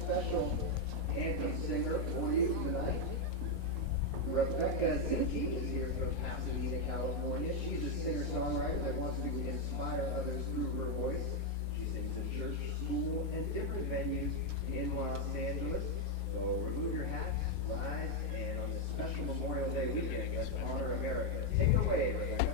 special anthem singer for you tonight. Rebecca Zinke is here from Pasadena, California. She's a singer-songwriter that wants to inspire others through her voice. She sings in church, school, and different venues in Los Angeles. So remove your hats, rise, and on this special Memorial Day weekend, let's honor America. Take it away, Rebecca.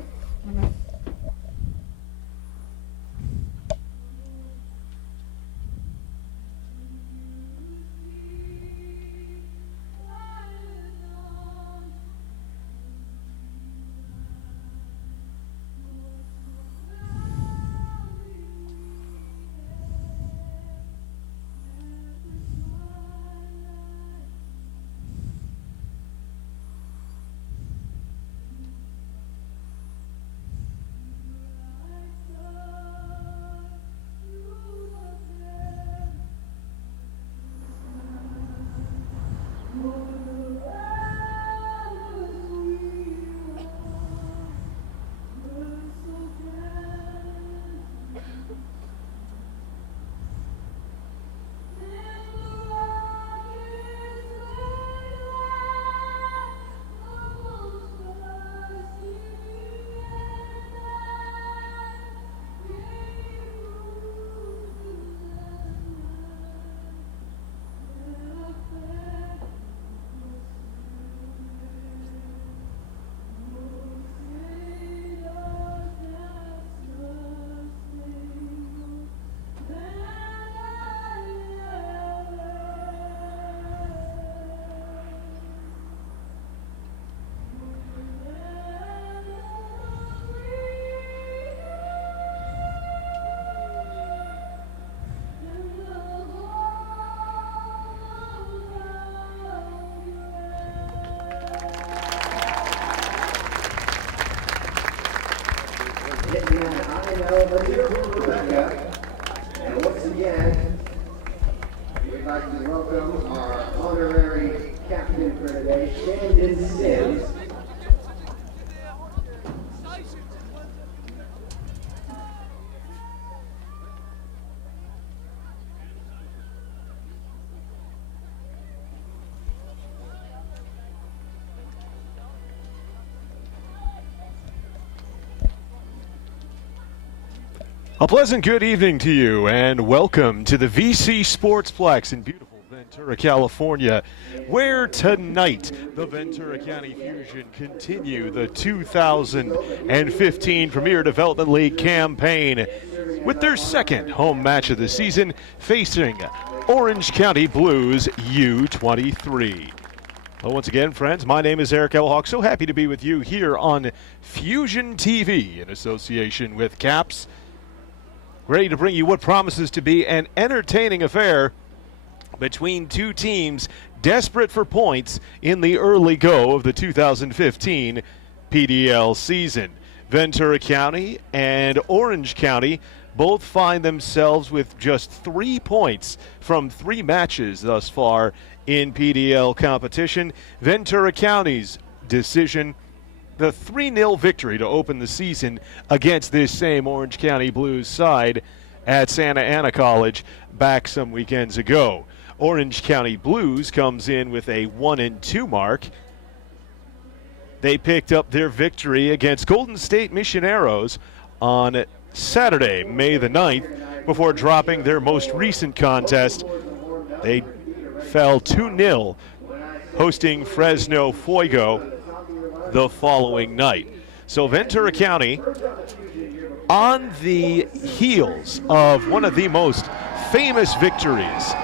Rebecca. And once again, we'd like to welcome our honorary captain for today, Shandon Sims. A pleasant good evening to you, and welcome to the VC Sportsplex in beautiful Ventura, California, where tonight the Ventura County Fusion continue the 2015 Premier Development League campaign with their second home match of the season, facing Orange County Blues U-23. Well, once again, friends, my name is Eric Elhawk. So happy to be with you here on Fusion TV in association with CAPS. Ready to bring you what promises to be an entertaining affair between two teams desperate for points in the early go of the 2015 PDL season. Ventura County and Orange County both find themselves with just 3 points from 3 matches thus far in PDL competition. Ventura County's decision, the 3-0 victory to open the season against this same Orange County Blues side at Santa Ana College back some weekends ago. Orange County Blues comes in with a 1-2 mark. They picked up their victory against Golden State Missioneros on Saturday, May the 9th, before dropping their most recent contest. They fell 2-0, hosting Fresno Fuego the following night. So Ventura County, on the heels of one of the most famous victories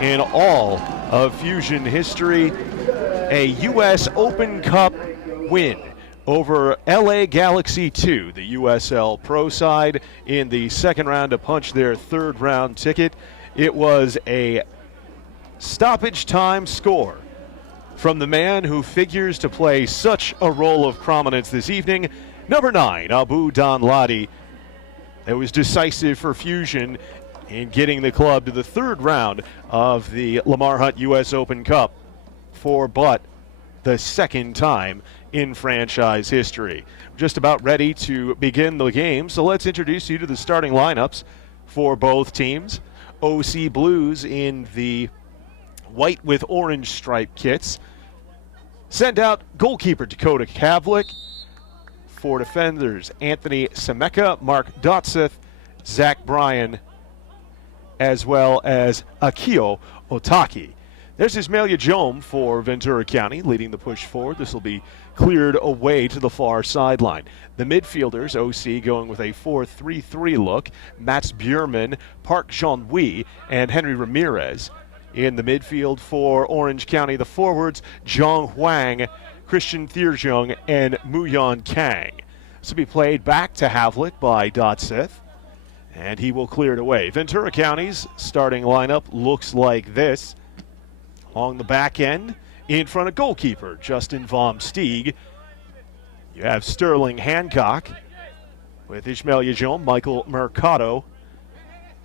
in all of Fusion history, a U.S. Open Cup win over LA Galaxy 2, the USL Pro side, in the second round to punch their third round ticket. It was a stoppage time score from the man who figures to play such a role of prominence this evening, number 9, Abu Danladi. It was decisive for Fusion in getting the club to the third round of the Lamar Hunt U.S. Open Cup for but the second time in franchise history. Just about ready to begin the game, so let's introduce you to the starting lineups for both teams. OC Blues in the white with orange stripe kits. Send out goalkeeper Dakota Kavlik. For defenders, Anthony Semeka, Mark Dotseth, Zach Bryan, as well as Akio Otaki. There's Ismail Jome for Ventura County, leading the push forward. This will be cleared away to the far sideline. The midfielders, OC going with a 4-3-3 look. Mats Bjurman, Park Jean-Hui, and Henry Ramirez. In the midfield for Orange County, the forwards, Zhang Huang, Christian Thierjung, and Muyan Kang. This will be played back to Havlik by Dotseth, and he will clear it away. Ventura County's starting lineup looks like this. Along the back end, in front of goalkeeper Justin Vom Stieg, you have Sterling Hancock with Ishmael Yajom, Michael Mercado,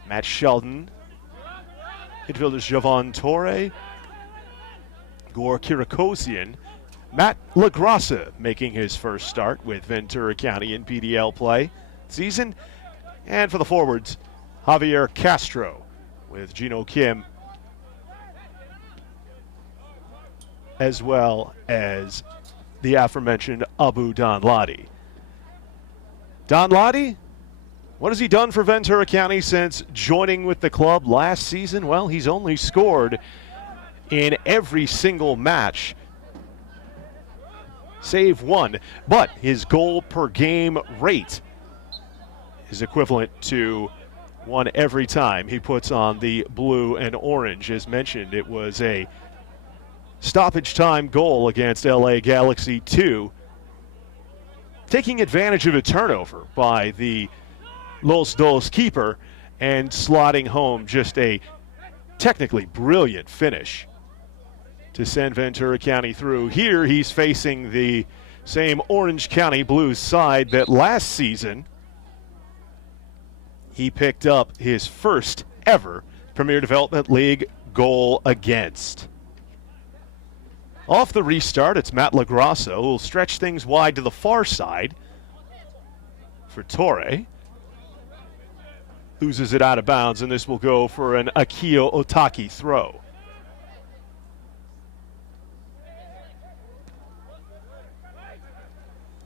Matt Sheldon, midfielders Javon Torre, Gore Kirakosian, Matt LaGrassa making his first start with Ventura County in PDL play season. And for the forwards, Javier Castro with Gino Kim, as well as the aforementioned Abu Donladi. Donladi, what has he done for Ventura County since joining with the club last season? Well, he's only scored in every single match, save one, but his goal per game rate is equivalent to one every time he puts on the blue and orange. As mentioned, it was a stoppage time goal against LA Galaxy 2, taking advantage of a turnover by the Los Dos keeper and slotting home just a technically brilliant finish to send Ventura County through. Here he's facing the same Orange County Blues side that last season he picked up his first ever Premier Development League goal against. Off the restart, it's Matt LaGrassa who will stretch things wide to the far side for Torre. Loses it out of bounds, and this will go for an Akio Otaki throw.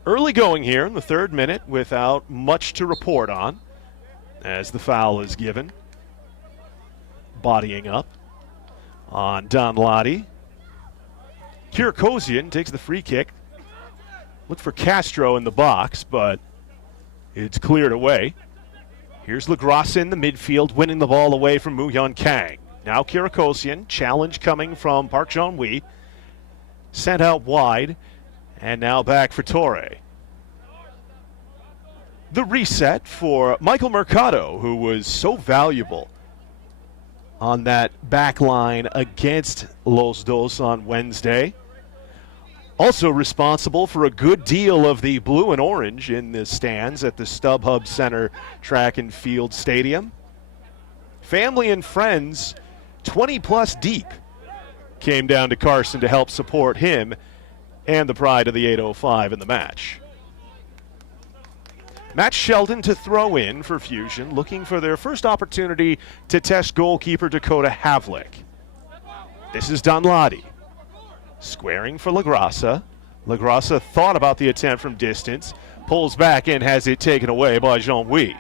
Early going here in the third minute without much to report on as the foul is given. Bodying up on Donladi. Kirakosian takes the free kick. Looked for Castro in the box, but it's cleared away. Here's LaGrassa in the midfield, winning the ball away from Muyan Kang. Now Kirakosian, challenge coming from Park Jean-Hui. Sent out wide, and now back for Torre. The reset for Michael Mercado, who was so valuable on that back line against Los Dos on Wednesday. Also responsible for a good deal of the blue and orange in the stands at the StubHub Center Track and Field Stadium. Family and friends, 20-plus deep, came down to Carson to help support him and the pride of the 805 in the match. Matt Sheldon to throw in for Fusion, looking for their first opportunity to test goalkeeper Dakota Havlik. This is Donladi. Squaring for LaGrassa. LaGrassa thought about the attempt from distance, pulls back and has it taken away by Jean-Hui.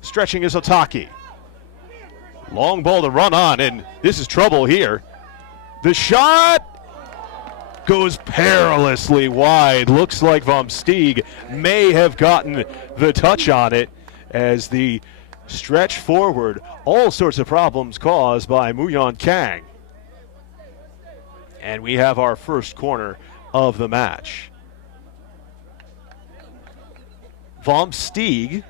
Stretching is Otaki. Long ball to run on, and this is trouble here. The shot goes perilously wide. Looks like Vom Stieg may have gotten the touch on it as the stretch forward. All sorts of problems caused by Muyan Kang. And we have our first corner of the match. Vom Stieg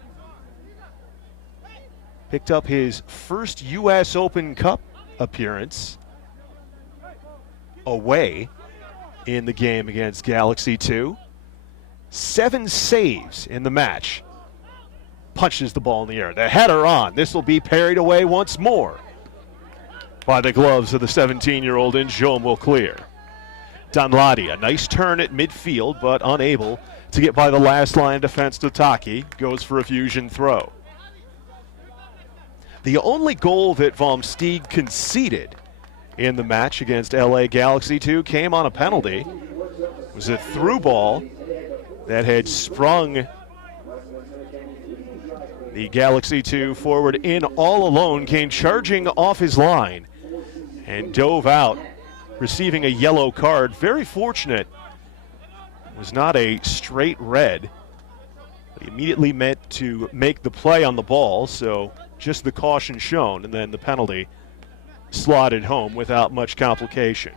picked up his first U.S. Open Cup appearance away in the game against Galaxy 2. 7 saves in the match. Punches the ball in the air. The header on. This will be parried away once more by the gloves of the 17-year-old, and Jome will clear. Donladi, a nice turn at midfield, but unable to get by the last line of defense to Taki. Goes for a Fusion throw. The only goal that Stieg conceded in the match against LA Galaxy 2 came on a penalty. It was a through ball that had sprung the Galaxy 2 forward in all alone, came charging off his line and dove out, receiving a yellow card. Very fortunate. It was not a straight red. He immediately meant to make the play on the ball, so just the caution shown, and then the penalty slotted home without much complication.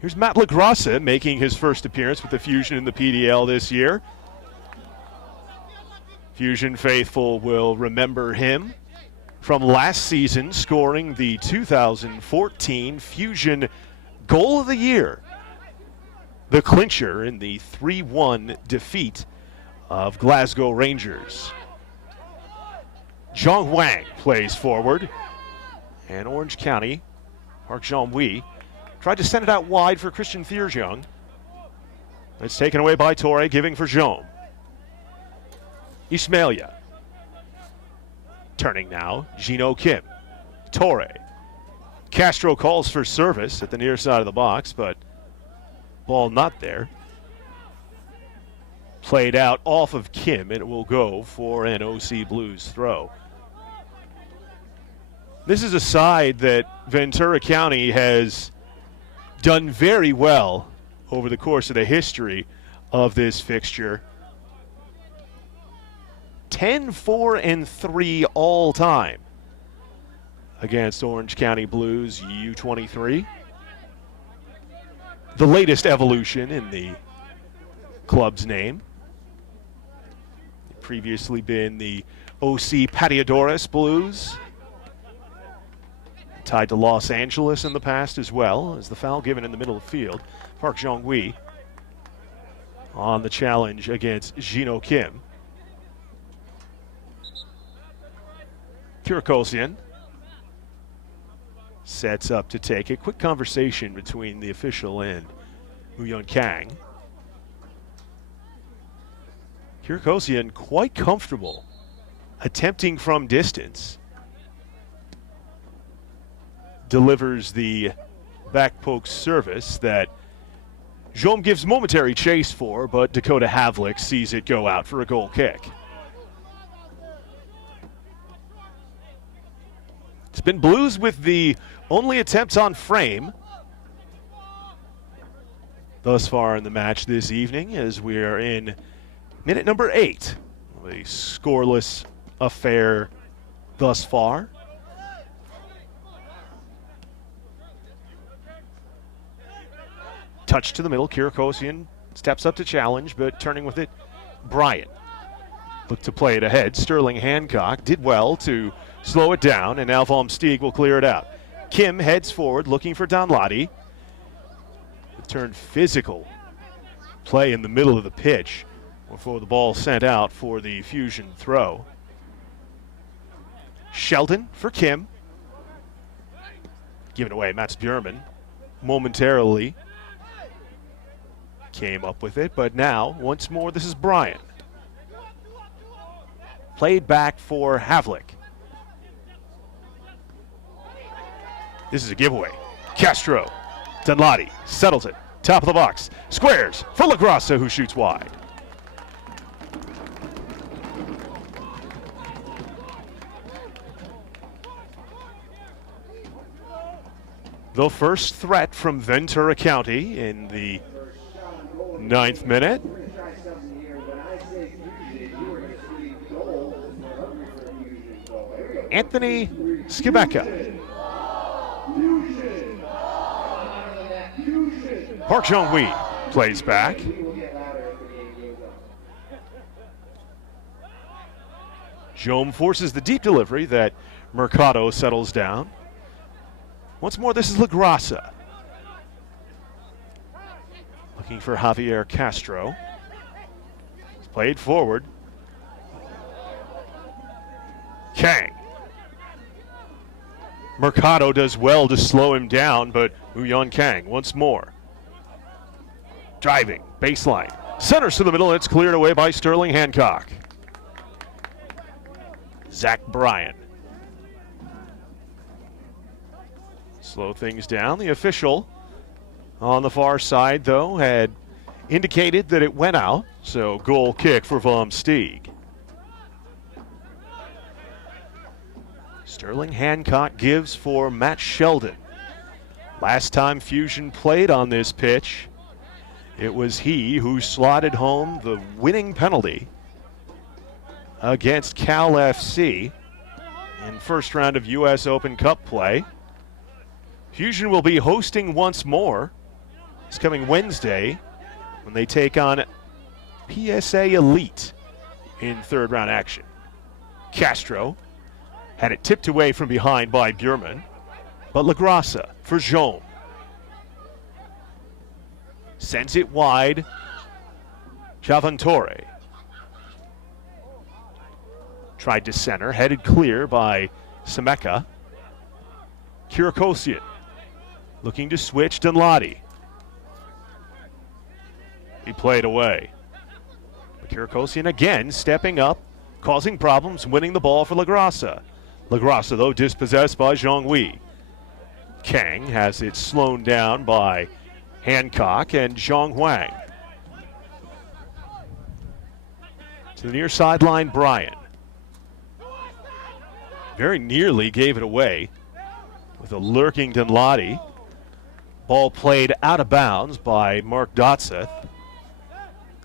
Here's Matt LaGrassa making his first appearance with the Fusion in the PDL this year. Fusion faithful will remember him from last season, scoring the 2014 Fusion Goal of the Year, the clincher in the 3-1 defeat of Glasgow Rangers. Zhang Wang plays forward, and Orange County, Park Jean-Hui, tried to send it out wide for Christian Thierjung. It's taken away by Torre, giving for Jean. Ismailia. Turning now, Gino Kim. Torre. Castro calls for service at the near side of the box, but ball not there. Played out off of Kim, and it will go for an OC Blues throw. This is a side that Ventura County has done very well over the course of the history of this fixture. 10-4-3 all time against Orange County Blues U-23. The latest evolution in the club's name. Previously been the OC Patiadores Blues. Tied to Los Angeles in the past as well, as the foul given in the middle of the field. Park Jeong-hui on the challenge against Gino Kim. Kirikosian sets up to take it. Quick conversation between the official and Woo-Yeon Kang. Kirikosian quite comfortable attempting from distance. Delivers the back poke service that Jom gives momentary chase for, but Dakota Havlik sees it go out for a goal kick. It's been Blues with the only attempts on frame thus far in the match this evening, as we are in minute number 8. A scoreless affair thus far. Touch to the middle. Kirikosian steps up to challenge, but turning with it, Bryant. Looked to play it ahead. Sterling Hancock did well to slow it down, and now Stieg will clear it out. Kim heads forward, looking for Donladi. Turned physical play in the middle of the pitch before the ball sent out for the Fusion throw. Sheldon for Kim. Given away, Mats Bjurman momentarily came up with it, but now, once more, this is Bryant. Played back for Havlik. This is a giveaway. Castro. Dunladi settles it. Top of the box. Squares for LaGrassa, who shoots wide. The first threat from Ventura County in the 9th minute. Anthony Skibeka. Park Jeong-hui plays back. Jom forces the deep delivery that Mercado settles down. Once more, this is LaGrassa. Looking for Javier Castro. He's played forward. Kang. Mercado does well to slow him down, but Woo-Yeon Kang once more. Driving, baseline, centers to the middle, and it's cleared away by Sterling Hancock. Zach Bryan. Slow things down. The official on the far side, though, had indicated that it went out, so goal kick for Vom Steeg. Sterling Hancock gives for Matt Sheldon. Last time Fusion played on this pitch, it was he who slotted home the winning penalty against Cal FC in first round of U.S. Open Cup play. Fusion will be hosting once more. It's coming Wednesday when they take on PSA Elite in third round action. Castro had it tipped away from behind by Bjurman, but LaGrassa for Jaume. Sends it wide. Javantore tried to center, headed clear by Semeka. Kirakosian looking to switch. Dunladi. He played away. But Kirakosian again stepping up, causing problems, winning the ball for LaGrassa. LaGrassa, though, dispossessed by Zhonghui. Kang has it slowed down by Hancock and Zhang Huang. To the near sideline, Bryan. Very nearly gave it away with a lurking Dunladi. Ball played out of bounds by Mark Dotseth.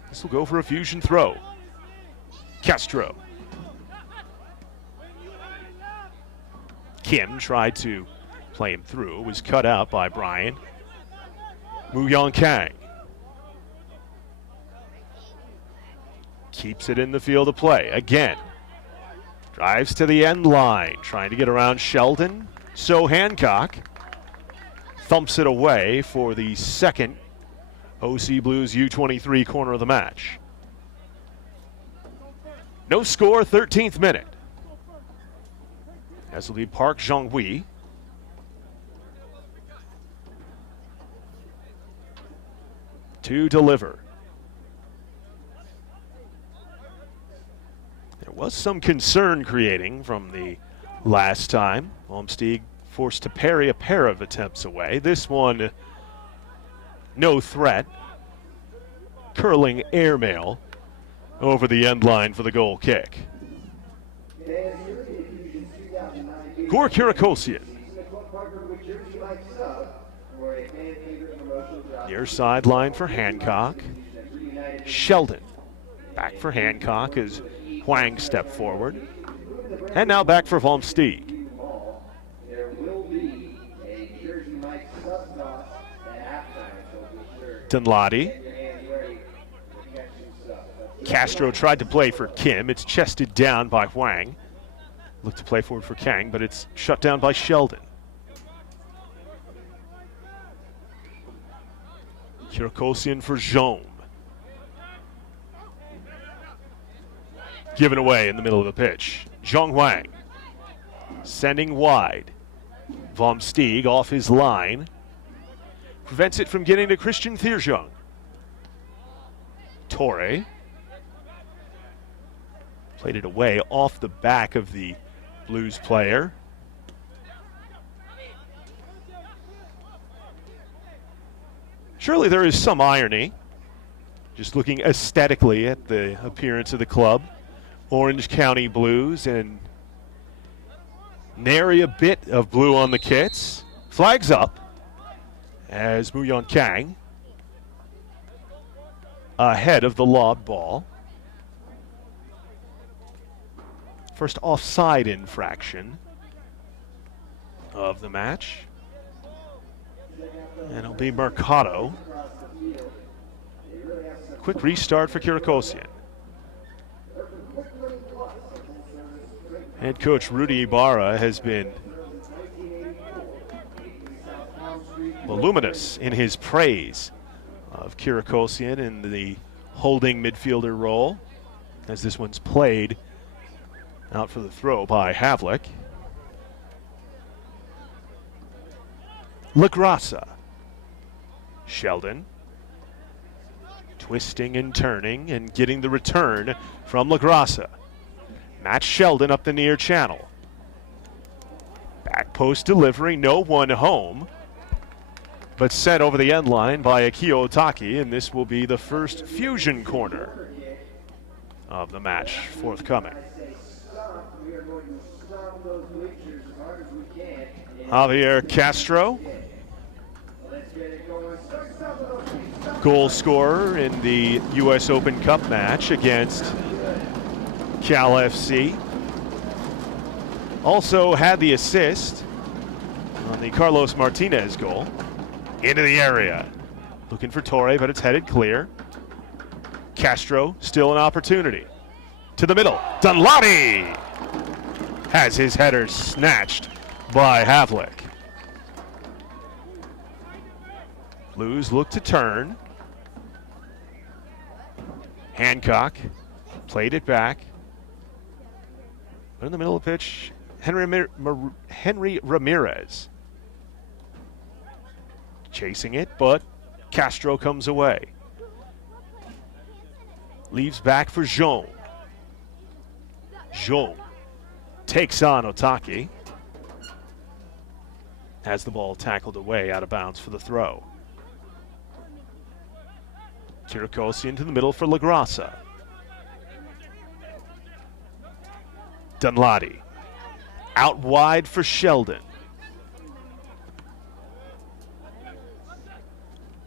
This will go for a Fusion throw. Castro. Kim tried to play him through. Was cut out by Bryan. Muyong Kang keeps it in the field of play. Again, drives to the end line, trying to get around Sheldon. So Hancock thumps it away for the second OC Blues U-23 corner of the match. No score, 13th minute. As will be Park Zhonghui. To deliver. There was some concern creating from the last time. Olmstead forced to parry a pair of attempts away. This one, no threat. Curling airmail over the end line for the goal kick. Gor Kirakosian. Near sideline for Hancock. Sheldon back for Hancock as Huang stepped forward. And now back for Olmstead. Dunladi. Castro tried to play for Kim. It's chested down by Huang. Looked to play forward for Kang, but it's shut down by Sheldon. Kirakosian for Jaume. Given away in the middle of the pitch. Zhang Huang sending wide. Vom Steeg off his line. Prevents it from getting to Christian Thierjung. Torre played it away off the back of the Blues player. Surely there is some irony, just looking aesthetically at the appearance of the club. Orange County Blues, and nary a bit of blue on the kits. Flags up as Muyong Kang ahead of the lob ball. First offside infraction of the match. And it'll be Mercado. Quick restart for Kirakosian. Head coach Rudy Ibarra has been voluminous in his praise of Kirakosian in the holding midfielder role, as this one's played out for the throw by Havlik. LaGrassa. Sheldon. Twisting and turning and getting the return from LaGrassa. Matt Sheldon up the near channel. Back post delivery, no one home, but sent over the end line by Akio Otaki, and this will be the first Fusion corner of the match forthcoming. Javier Castro, goal scorer in the U.S. Open Cup match against Cal FC. Also had the assist on the Carlos Martinez goal. Into the area. Looking for Torre, but it's headed clear. Castro, still an opportunity. To the middle. Dunladi has his header snatched by Havlik. Blues look to turn. Hancock played it back. But in the middle of the pitch, Henry Ramirez. Chasing it, but Castro comes away. Leaves back for Jean. Jean takes on Otaki. Has the ball tackled away out of bounds for the throw. Kirikosian to the middle for LaGrassa. Dunladi. Out wide for Sheldon.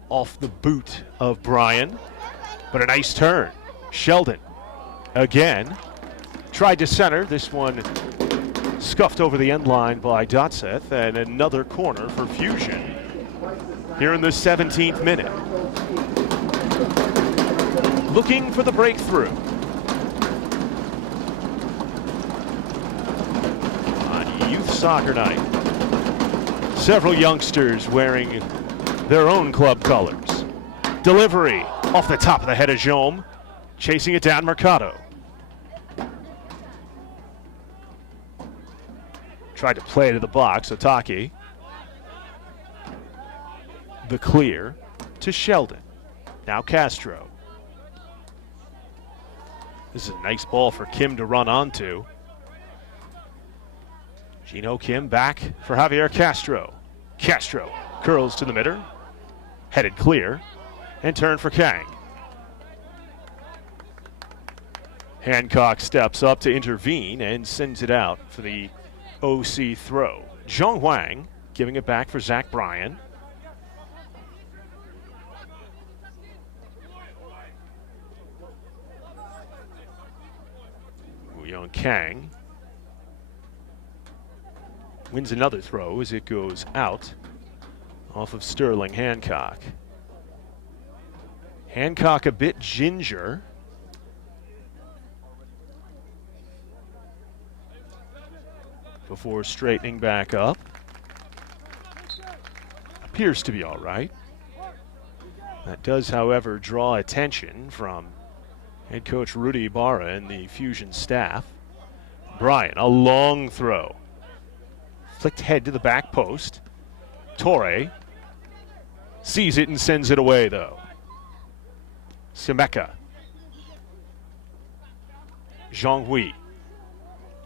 Off the boot of Bryan, but a nice turn. Sheldon again tried to center. This one scuffed over the end line by Dotseth, and another corner for Fusion here in the 17th minute. Looking for the breakthrough. On Youth Soccer Night, several youngsters wearing their own club colors. Delivery off the top of the head of Jaume. Chasing it down, Mercado. Tried to play to the box, Otaki. The clear to Sheldon. Now Castro. This is a nice ball for Kim to run onto. Gino Kim back for Javier Castro. Castro curls to the middle. Headed clear, and turn for Kang. Hancock steps up to intervene and sends it out for the OC throw. Zhong Wang giving it back for Zach Bryan. Wu Yong Kang wins another throw as it goes out off of Sterling Hancock. Hancock a bit ginger. Before straightening back up. Appears to be all right. That does, however, draw attention from head coach Rudy Ibarra and the Fusion staff. Bryan, a long throw. Flicked head to the back post. Torre sees it and sends it away, though. Simeka. Zhonghui.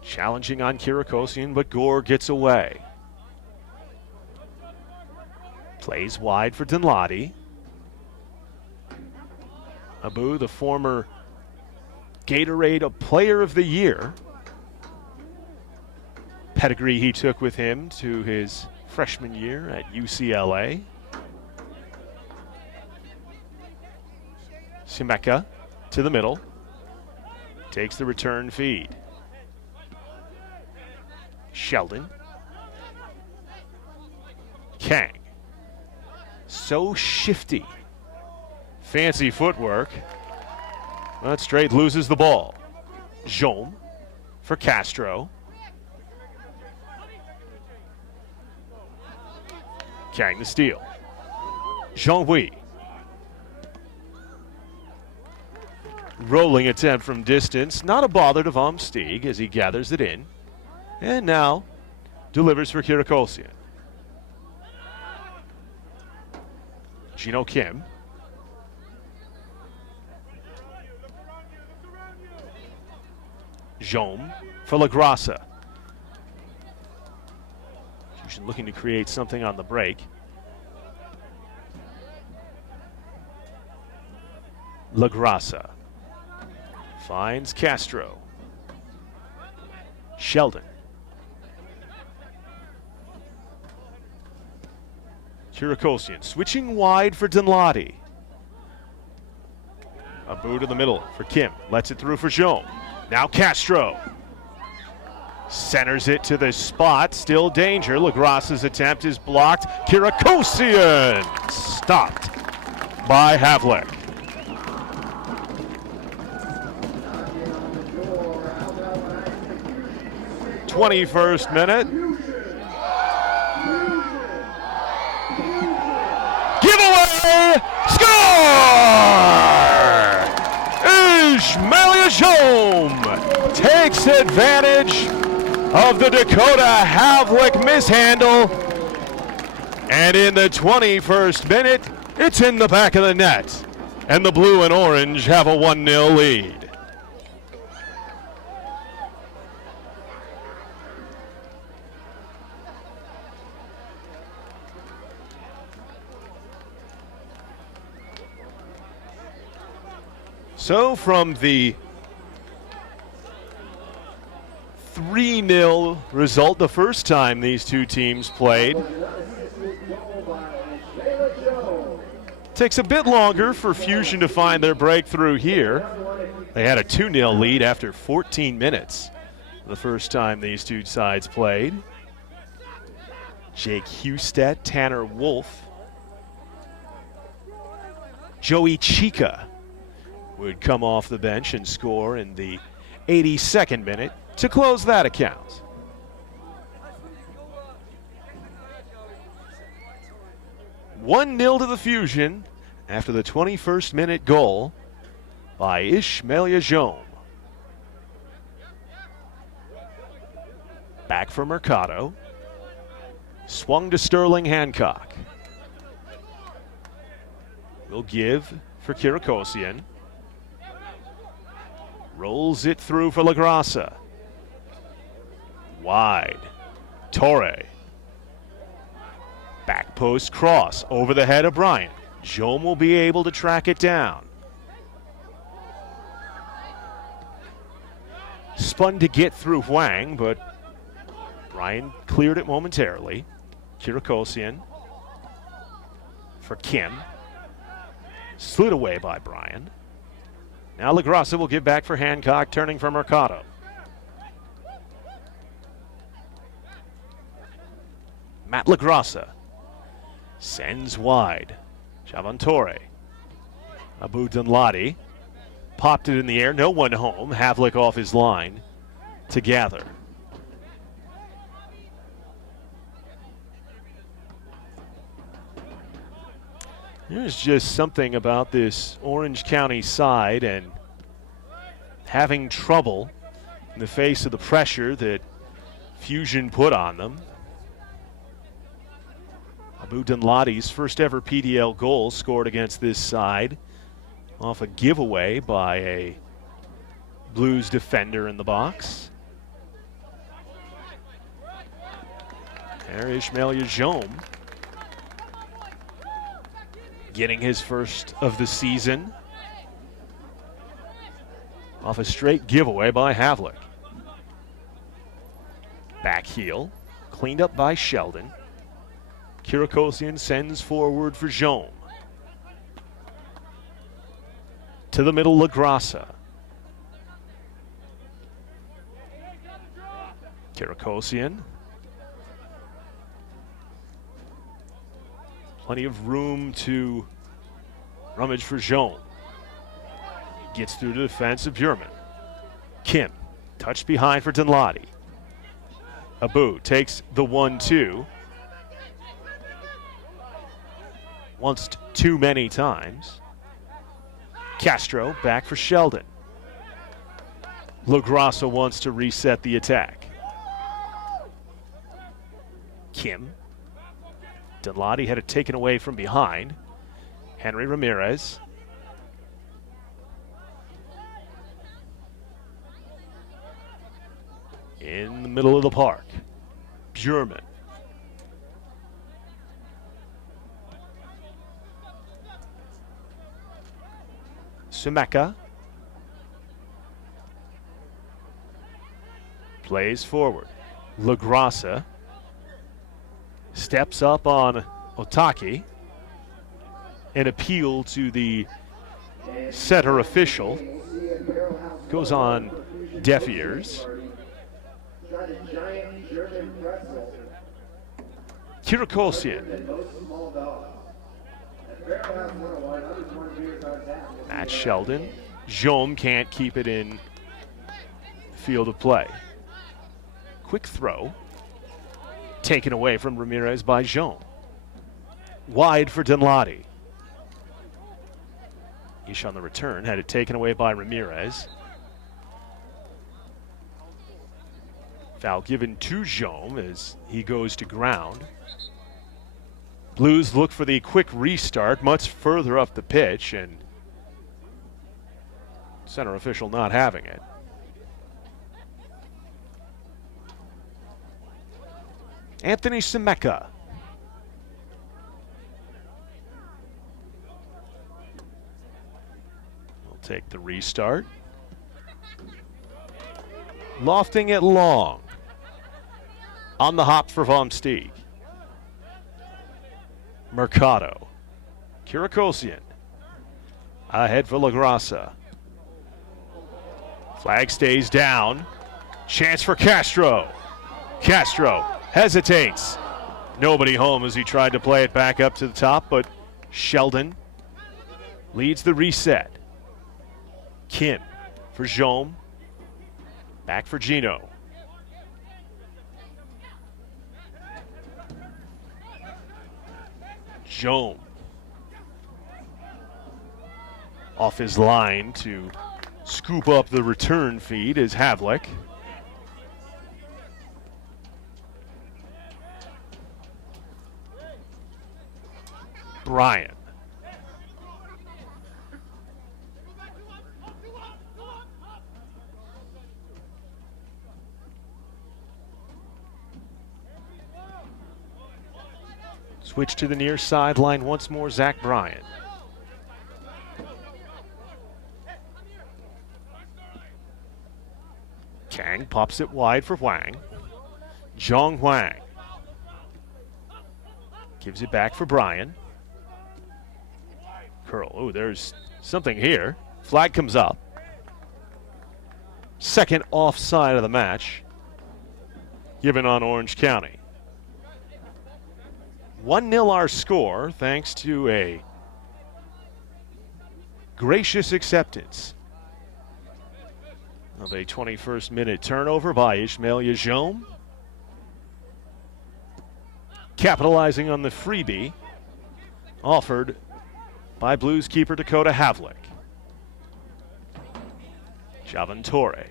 Challenging on Kirikosian, but Gore gets away. Plays wide for Dunladi. Abu, the former Gatorade Player of the Year. Pedigree he took with him to his freshman year at UCLA. Simeka to the middle. Takes the return feed. Sheldon. Kang. So shifty. Fancy footwork. But straight loses the ball. Jaume for Castro. Kang the steal. Zhonghui. Rolling attempt from distance. Not a bother to Vom Steeg as he gathers it in. And now delivers for Kirikosian. Gino Kim. Jaume for LaGrassa. Fusion looking to create something on the break. LaGrassa finds Castro. Sheldon. Kirakosian switching wide for Dunladi. A boot in the middle for Kim. Lets it through for Jaume. Now Castro. Centers it to the spot. Still danger. LaGrassa's attempt is blocked. Kirakosian stopped by Havlik. 21st minute. Giveaway! Score! Ishmael Jaume takes advantage of the Dakota Havlik mishandle. And in the 21st minute, it's in the back of the net. And the blue and orange have a 1-0 lead. So from the 3-0 result the first time these two teams played, takes a bit longer for Fusion to find their breakthrough here. They had a 2-0 lead after 14 minutes the first time these two sides played. Jake Husted, Tanner Wolf, Joey Chica would come off the bench and score in the 82nd minute to close that account. One 0 to the Fusion after the 21st minute goal by Ishmael Jaume. Back for Mercado. Swung to Sterling Hancock. Will give for Kirakosian. Rolls it through for LaGrassa. Wide. Torre. Back post cross over the head of Bryant. Jaume will be able to track it down. Spun to get through Huang, but Bryant cleared it momentarily. Kirakosian for Kim. Slid away by Bryant. Now LaGrassa will give back for Hancock, turning for Mercado. Matt LaGrassa sends wide. Javantore. Abu Dunladi popped it in the air. No one home. Havlik off his line to gather. There's just something about this Orange County side and having trouble in the face of the pressure that Fusion put on them. Abu Dunladi's first ever PDL goal scored against this side off a giveaway by a Blues defender in the box. There Ishmael Jaume getting his first of the season off a straight giveaway by Havlik. Back heel, cleaned up by Sheldon. Kirakosian sends forward for Jaume. To the middle, LaGrassa. Kirakosian. Plenty of room to rummage for Jaume. Gets through the defense of Bjurman. Kim, touched behind for Dunladi. Abu takes the 1-2. Once too many times. Castro back for Sheldon. LaGrassa wants to reset the attack. Kim. Dunladi had it taken away from behind. Henry Ramirez. middle of the park. Bjurman. Semeka. Plays forward. LaGrassa steps up on Otaki. An appeal to the center official. Goes on deaf ears. Kirikosian. Matt Sheldon. Jaume can't keep it in field of play. Quick throw. Taken away from Ramirez by Jaume. Wide for Dinladi. Ish on the return, had it taken away by Ramirez. Foul given to Jaume as he goes to ground. Blues look for the quick restart much further up the pitch, and center official not having it. Anthony Semeka. Will take the restart. Lofting it long. On the hop for Vom Steeg. Mercado. Kirikosian. Ahead for LaGrassa. Flag stays down. Chance for Castro. Castro hesitates. Nobody home as he tried to play it back up to the top, but Sheldon leads the reset. Kim for Jaume. Back for Gino. Jaume. Off his line to scoop up the return feed is Havlik. Bryan. Switch to the near sideline once more, Zach Bryan. Kang pops it wide for Wang. Zhong Huang gives it back for Bryan. Curl. Oh, there's something here. Flag comes up. Second offside of the match given on Orange County. 1-0 our score thanks to a gracious acceptance of a 21st minute turnover by Ismail Jaume. Capitalizing on the freebie offered by Blues keeper Dakota Havlik. Javan Torre.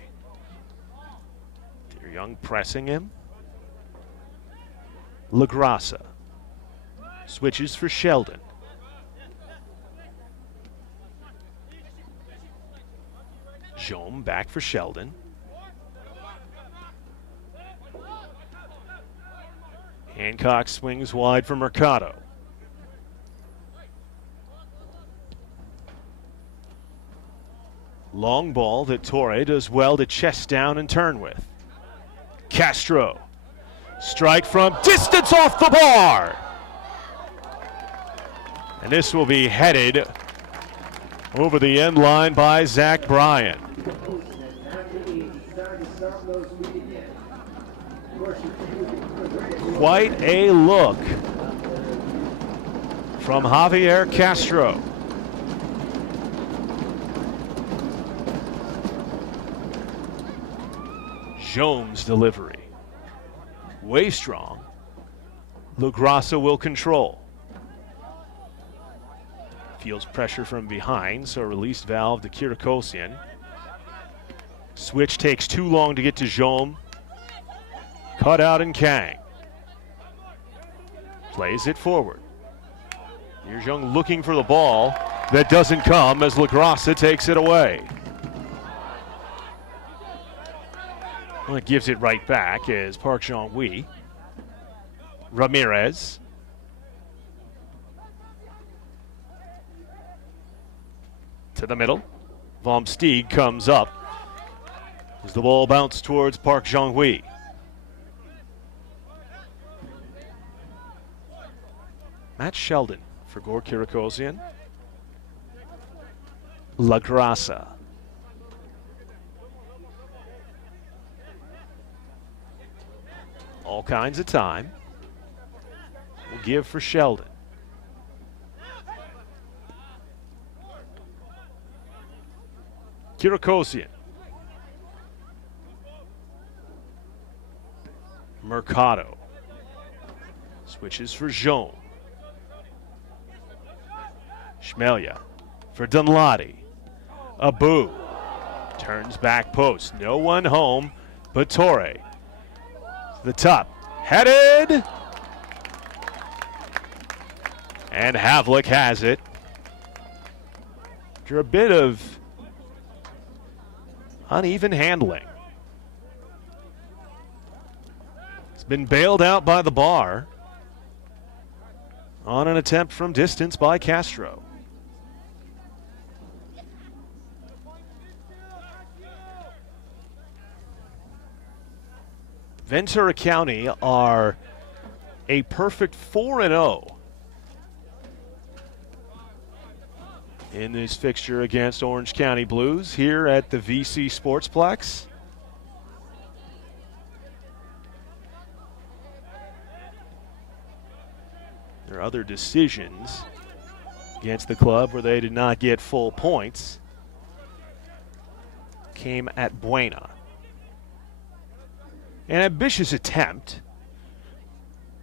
Dear Young pressing him. LaGrassa. Switches for Sheldon. Jaume back for Sheldon. Hancock swings wide for Mercado. Long ball that Torre does well to chest down and turn with. Castro. Strike from distance off the bar. And this will be headed over the end line by Zach Bryan. Quite a look from Javier Castro. Jaume's delivery. Way strong. LaGrassa will control. Feels pressure from behind, so released valve to Kirikosian. Switch takes too long to get to Jaume. Cut out in Kang. Plays it forward. Here's Young looking for the ball. That doesn't come as LaGrassa takes it away. Well, it gives it right back as Park Jeong-hui. Ramirez. To the middle. Vom Stieg comes up as the ball bounced towards Park Jeong-hui. Matt Sheldon for Gor Kirakosian. La Grassa. All kinds of time. We'll give for Sheldon. Kirakosian. Mercado. Switches for Jean. Schmelia for Dunladi. Abu. Turns back post. No one home but Torre. The top. Headed. And Havlik has it. After a bit of uneven handling. It's been bailed out by the bar on an attempt from distance by Castro. Ventura County are a perfect 4-0 in this fixture against Orange County Blues here at the VC Sportsplex. There are other decisions against the club where they did not get full points. Came at Buena. An ambitious attempt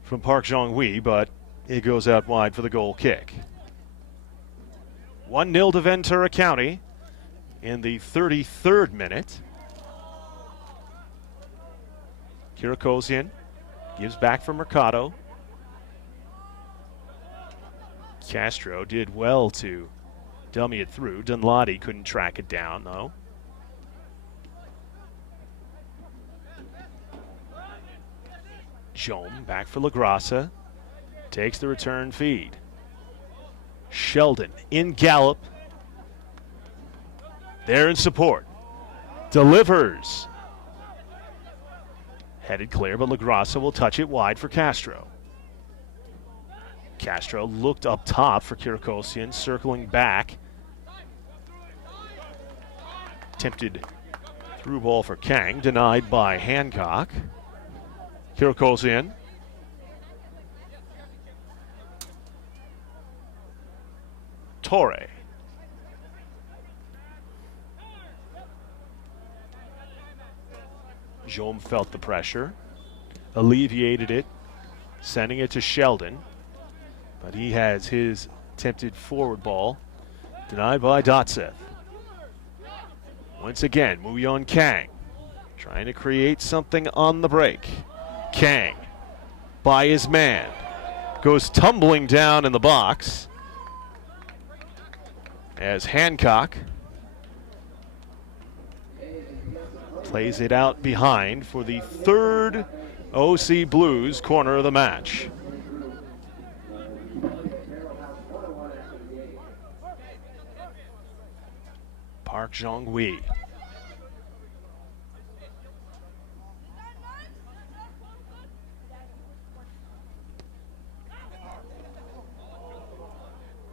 from Park Jeong-hui, but it goes out wide for the goal kick. 1-0 to Ventura County in the 33rd minute. Kirakosian gives back for Mercado. Castro did well to dummy it through. Dunladi couldn't track it down, though. Jom back for La Grassa. Takes the return feed. Sheldon in gallop. There in support. Delivers. Headed clear, but La Grassa will touch it wide for Castro. Castro looked up top for Kirakosian, circling back. Attempted through ball for Kang, denied by Hancock. Kirakosian. Torre. Jom felt the pressure, alleviated it, sending it to Sheldon. But he has his attempted forward ball denied by Dotsev. Once again, Muyon Kang trying to create something on the break. Kang by his man goes tumbling down in the box as Hancock plays it out behind for the third OC Blues corner of the match. Park Jeong-hui.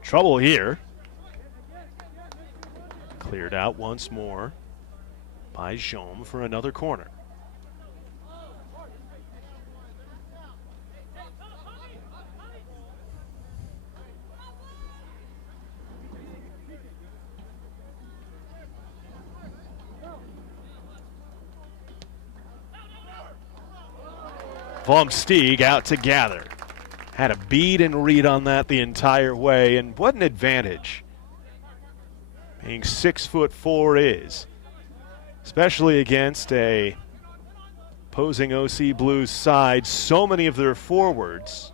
Trouble here. Cleared out once more by Jom for another corner. Vom Stieg out to gather. Had a bead and read on that the entire way, and what an advantage being 6'4" is, especially against a opposing OC Blues side. So many of their forwards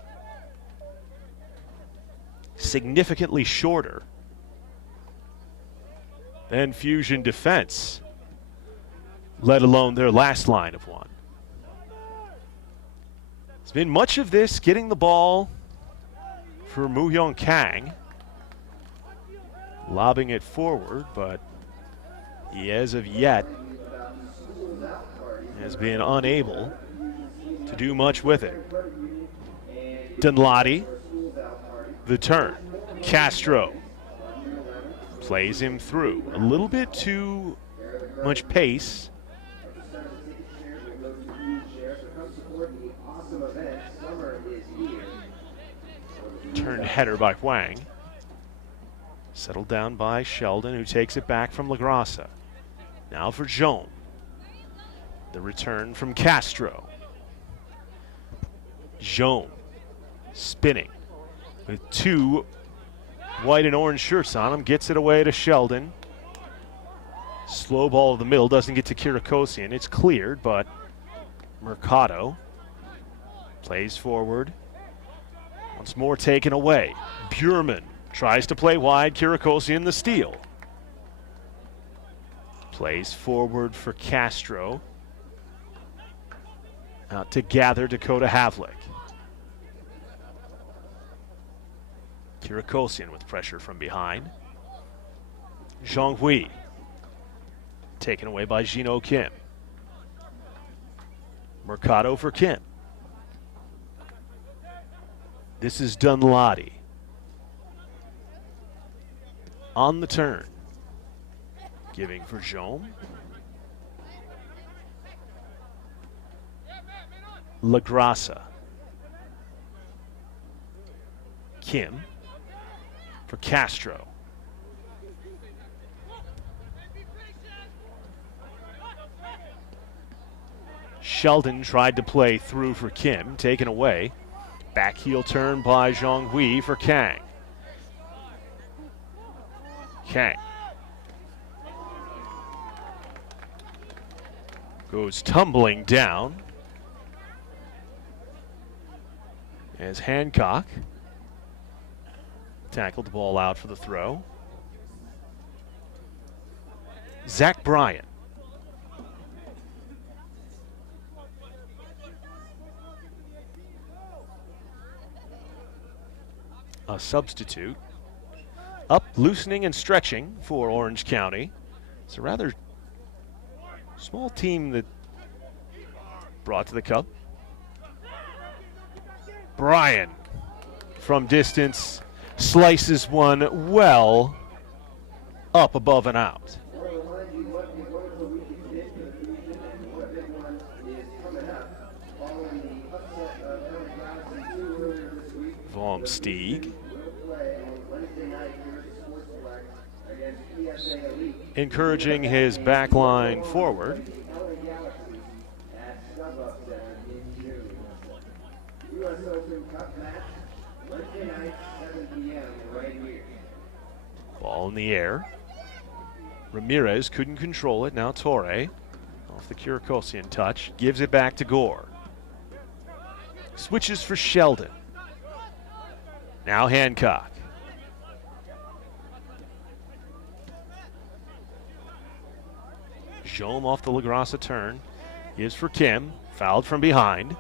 significantly shorter than Fusion defense. let alone their last line of one. It's been much of this getting the ball for Moo-Hyung Kang. Lobbing it forward, but he, as of yet, has been unable to do much with it. Dunladi, the turn. Castro plays him through. A little bit too much pace. Turned header by Hwang. Settled down by Sheldon, who takes it back from LaGrassa. Now for Joan. The return from Castro. Joan spinning with two white and orange shirts on him. Gets it away to Sheldon. Slow ball of the middle. Doesn't get to Kirakosian. It's cleared, but Mercado plays forward. Once more taken away. Bjurman tries to play wide. Kirakosian the steal. Plays forward for Castro. Out to gather Dakota Havlik. Kirakosian with pressure from behind. Zhonghui. Taken away by Jino Kim. Mercado for Kim. This is Dunladi. On the turn. Giving for Jaume. LaGrassa. Kim for Castro. Sheldon tried to play through for Kim, taken away. Back heel turn by Zhonghui for Kang. Kang goes tumbling down as Hancock tackled the ball out for the throw. Zach Bryan. A substitute. Up, loosening and stretching for Orange County. It's a rather small team that brought to the cup. Bryan from distance slices one well up above and out. Stieg encouraging his back line forward. Ball in the air. Ramirez couldn't control it. Now Torre off the Kirakosian touch. Gives it back to Gore. Switches for Sheldon. Now Hancock. Jaume off the LaGrassa turn. Gives for Kim. Fouled from behind.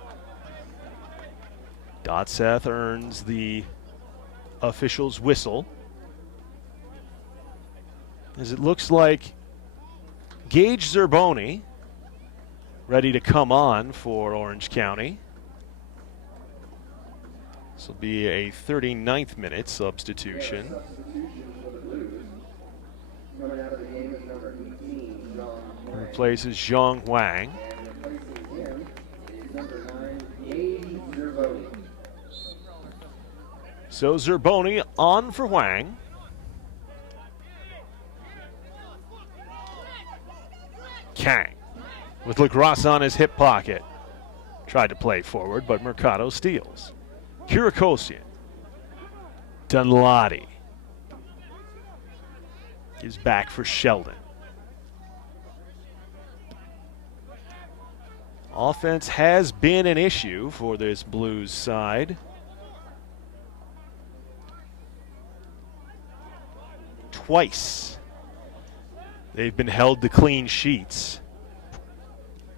Dotseth earns the official's whistle. As it looks like Gage Zerboni ready to come on for Orange County. This will be a 39th minute substitution. Replaces Zhang Wang. So Zerboni on for Wang. Kang with LaGrassa on his hip pocket. Tried to play forward, but Mercado steals. Kirakosian. Dunladi is back for Sheldon. Offense has been an issue for this Blues side. Twice they've been held to clean sheets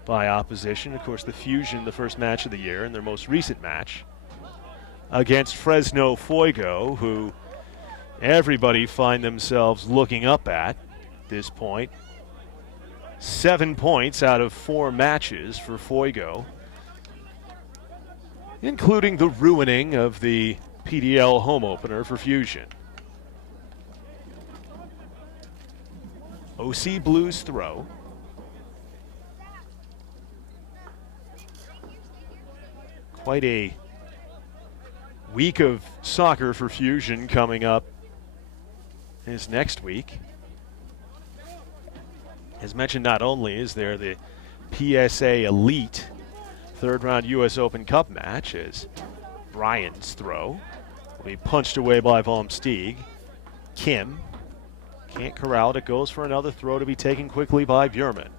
by opposition. Of course, the Fusion, the first match of the year, and their most recent match against Fresno Fuego, who everybody find themselves looking up at this point. 7 points out of 4 matches for Fuego, including the ruining of the PDL home opener for Fusion. OC Blues throw. Quite a week of soccer for Fusion coming up is next week. As mentioned, not only is there the PSA Elite third round US Open Cup match, as Brian's throw will be punched away by Vormsteeg. Kim can't corral it. It goes for another throw to be taken quickly by Bjurman.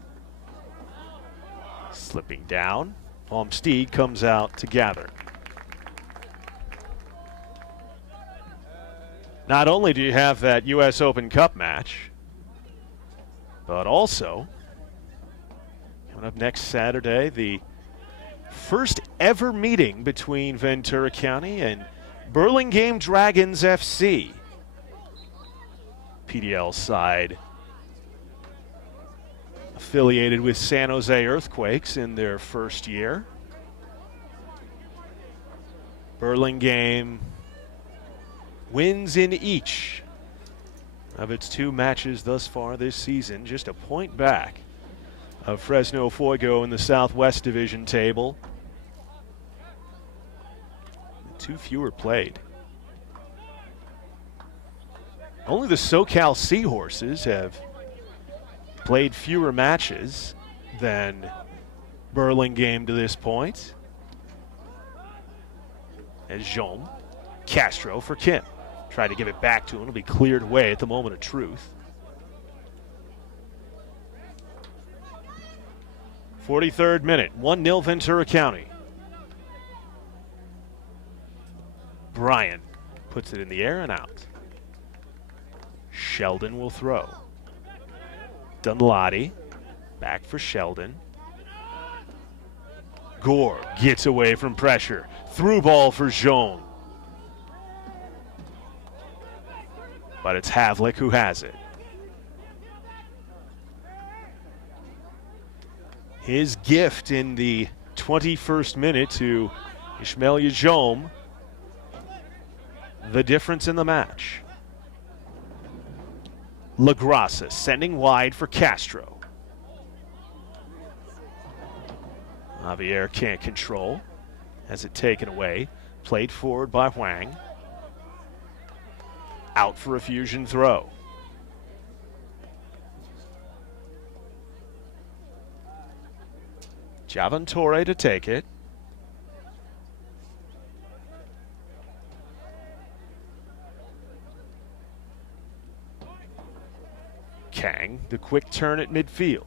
Slipping down. Vormsteeg comes out to gather. Not only do you have that US Open Cup match, but also, coming up next Saturday, the first ever meeting between Ventura County and Burlingame Dragons FC. PDL side affiliated with San Jose Earthquakes in their first year. Burlingame wins in each of its 2 matches thus far this season, just a point back of Fresno Fuego in the Southwest Division table. 2 fewer played. Only the SoCal Seahorses have played fewer matches than Burlingame to this point. As Jean Castro for Kim. Tried to give it back to him. It'll be cleared away at the moment of truth. 43rd minute, 1-0 Ventura County. Bryan puts it in the air and out. Sheldon will throw. Dunladi back for Sheldon. Gore gets away from pressure. Through ball for Jean. But it's Havlik who has it. His gift in the 21st minute to Ishmael Yajom, the difference in the match. LaGrassa sending wide for Castro. Javier can't control. Has it taken away. Played forward by Huang. Out for a Fusion throw. Javantore to take it. Kang, the quick turn at midfield.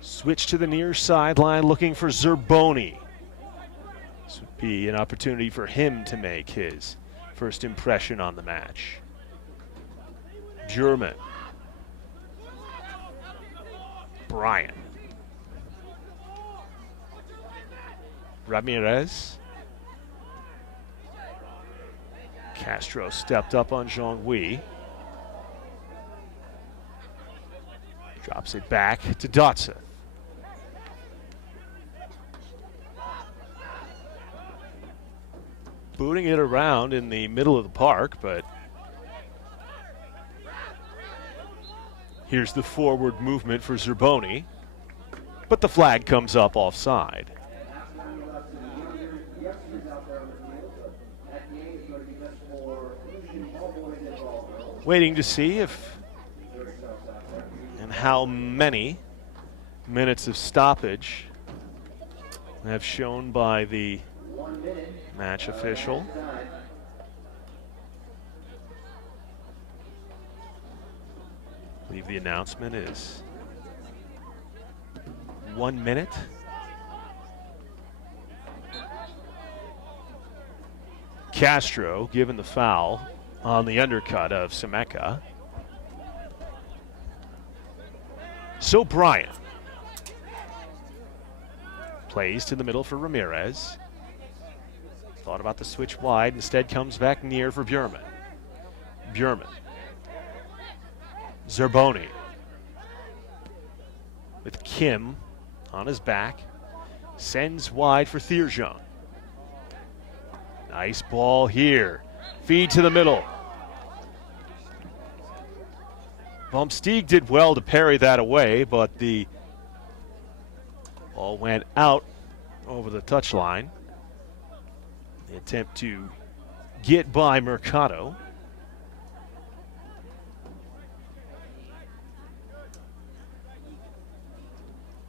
Switch to the near sideline looking for Zerboni. This would be an opportunity for him to make his first impression on the match. Bjurman. Bryan. Ramirez. Castro stepped up on Jean-Louis. Drops it back to Dotson. Booting it around in the middle of the park, but here's the forward movement for Zerboni, but the flag comes up offside. Waiting to see if and how many minutes of stoppage have shown by the match official. I believe the announcement is 1 minute. Castro given the foul on the undercut of Semeka. So Bryant plays to the middle for Ramirez. Thought about the switch wide, instead comes back near for Bjurman. Bjurman. Zerboni with Kim on his back. Sends wide for Thierjean. Nice ball here. Feed to the middle. Vomsteeg did well to parry that away, but the ball went out over the touchline. The attempt to get by Mercado.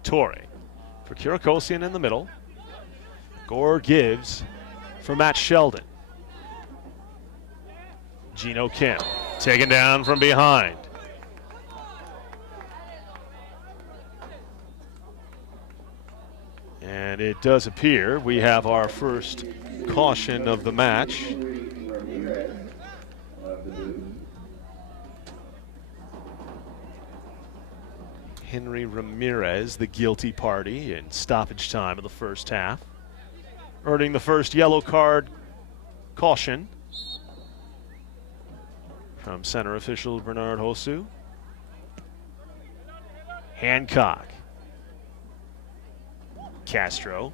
Torre for Kirakosian in the middle. Gore gives for Matt Sheldon. Gino Kim taken down from behind. And it does appear we have our first caution of the match. Henry Ramirez, the guilty party in stoppage time of the first half, earning the first yellow card caution from center official Bernard Hosu. Hancock. Castro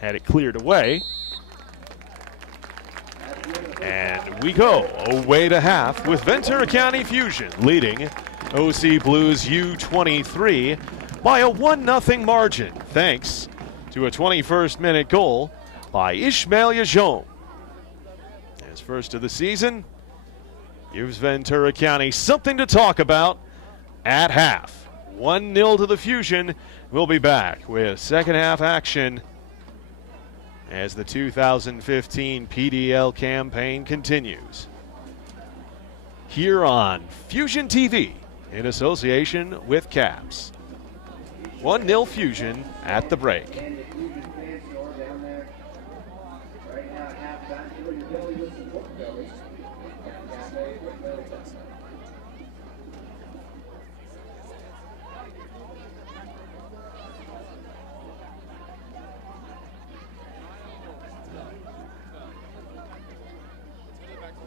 had it cleared away. And we go away to half with Ventura County Fusion leading OC Blues U-23 by a 1-0 margin, thanks to a 21st minute goal by Ishmael Yajon. His first of the season gives Ventura County something to talk about at half. 1-0 to the Fusion. We'll be back with second half action as the 2015 PDL campaign continues. Here on Fusion TV in association with Caps. 1-0 Fusion at the break.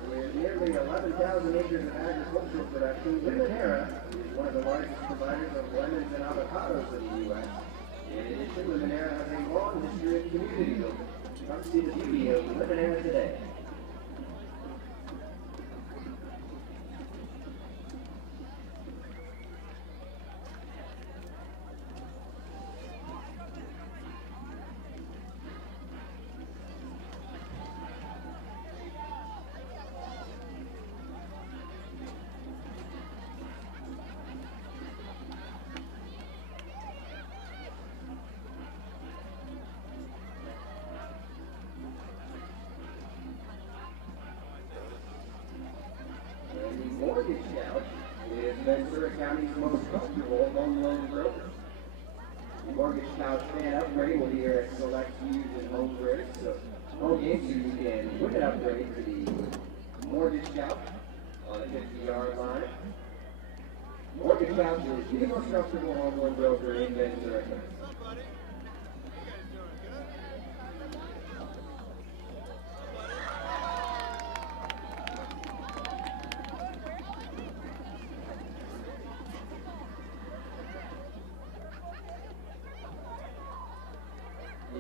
With nearly 11,000 acres of agricultural production, Ventura is one of the largest providers of lemons and avocados in the U.S. In addition, Ventura has a long history of community building. Come see the beauty of Ventura today. Mortgage Scout is Ventura County's most comfortable home loan broker. The Mortgage Scout fan upgrade will be here at select Fusion home grids. So home games you can quick an upgrade to the Mortgage Scout on the 50-yard line. Mortgage Scout is the most comfortable home loan broker in Ventura County.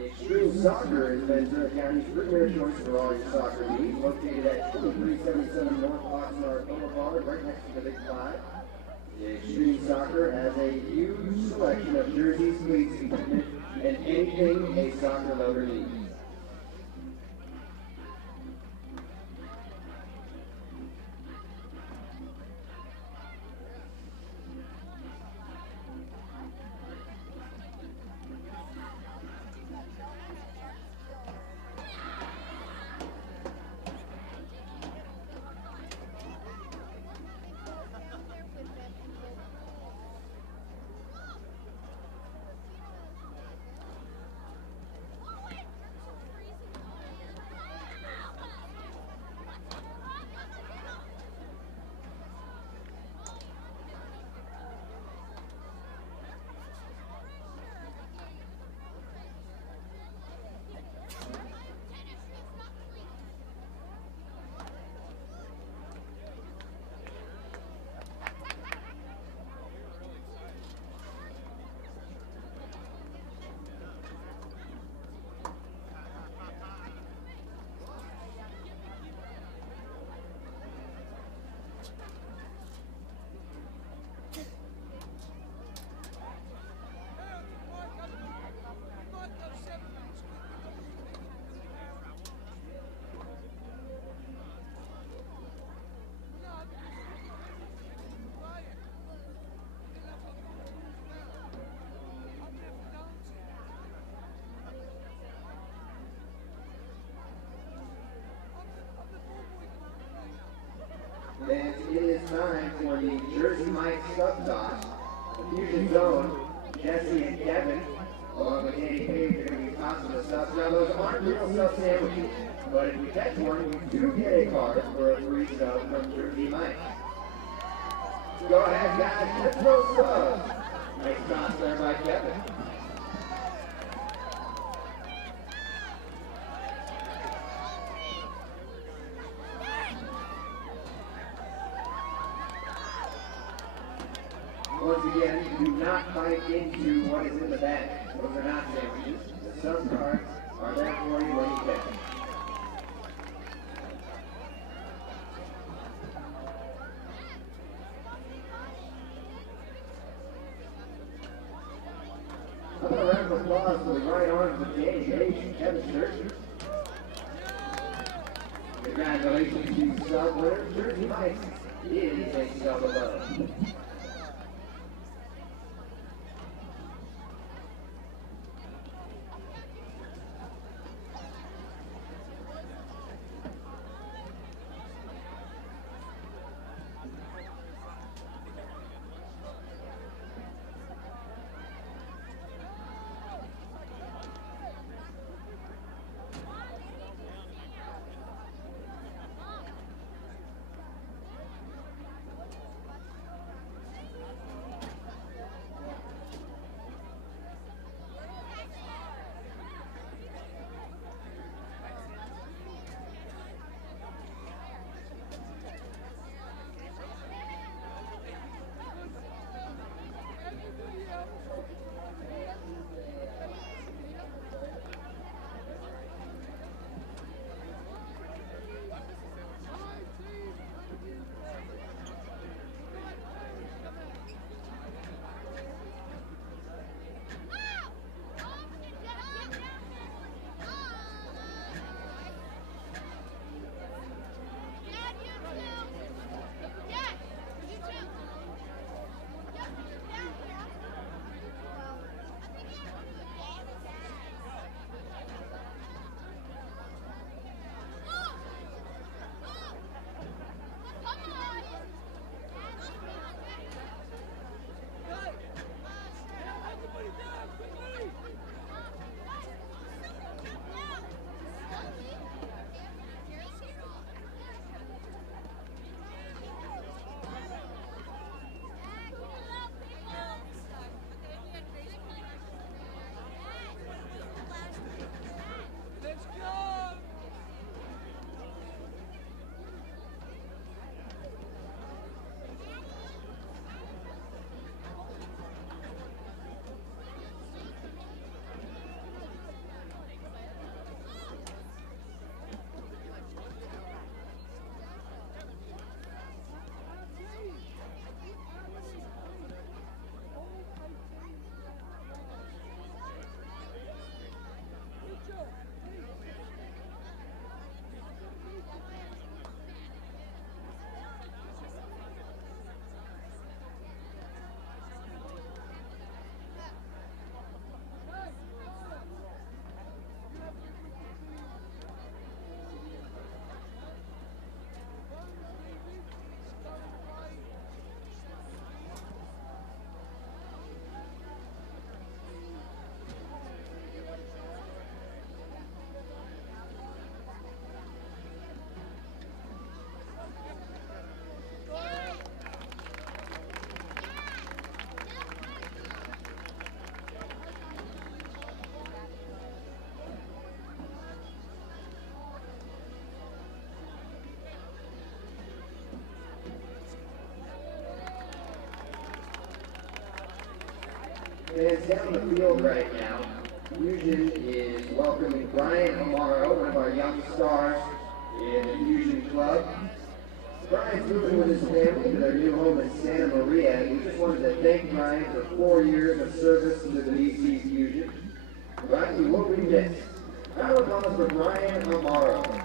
Extreme Soccer is Ventura County's premier choice for all your soccer needs. Located at 2377 North Oxnard Boulevard, right next to the Big Five. Extreme Soccer has a huge selection of jerseys, cleats, equipment, and anything a soccer lover needs. Jersey Mike Subtoss. The Fusion Zone, Jesse and Kevin, along with Danny Page, are going to be tossing the subs. Now, those aren't real sub sandwiches, but if you catch one, you do get a card for a free sub from Jersey Mike. Go ahead, guys, let's those subs. Nice toss there by Kevin. Once again, do not bite into what is in the bag. Those are not sandwiches. The sub cards are there for you when you catch them. How about a round of applause for the right arms of Danny Page and Kevin Sturgeon? Congratulations to sub winner Jersey Mike is a sub above. Fans down the field right now. Fusion is welcoming Brian Amaro, one of our young stars in the Fusion Club. Brian's moving with his family to their new home in Santa Maria, and we just wanted to thank Brian for 4 years of service to the DC Fusion. Brian, you won't be missed. Round of applause for Brian Amaro.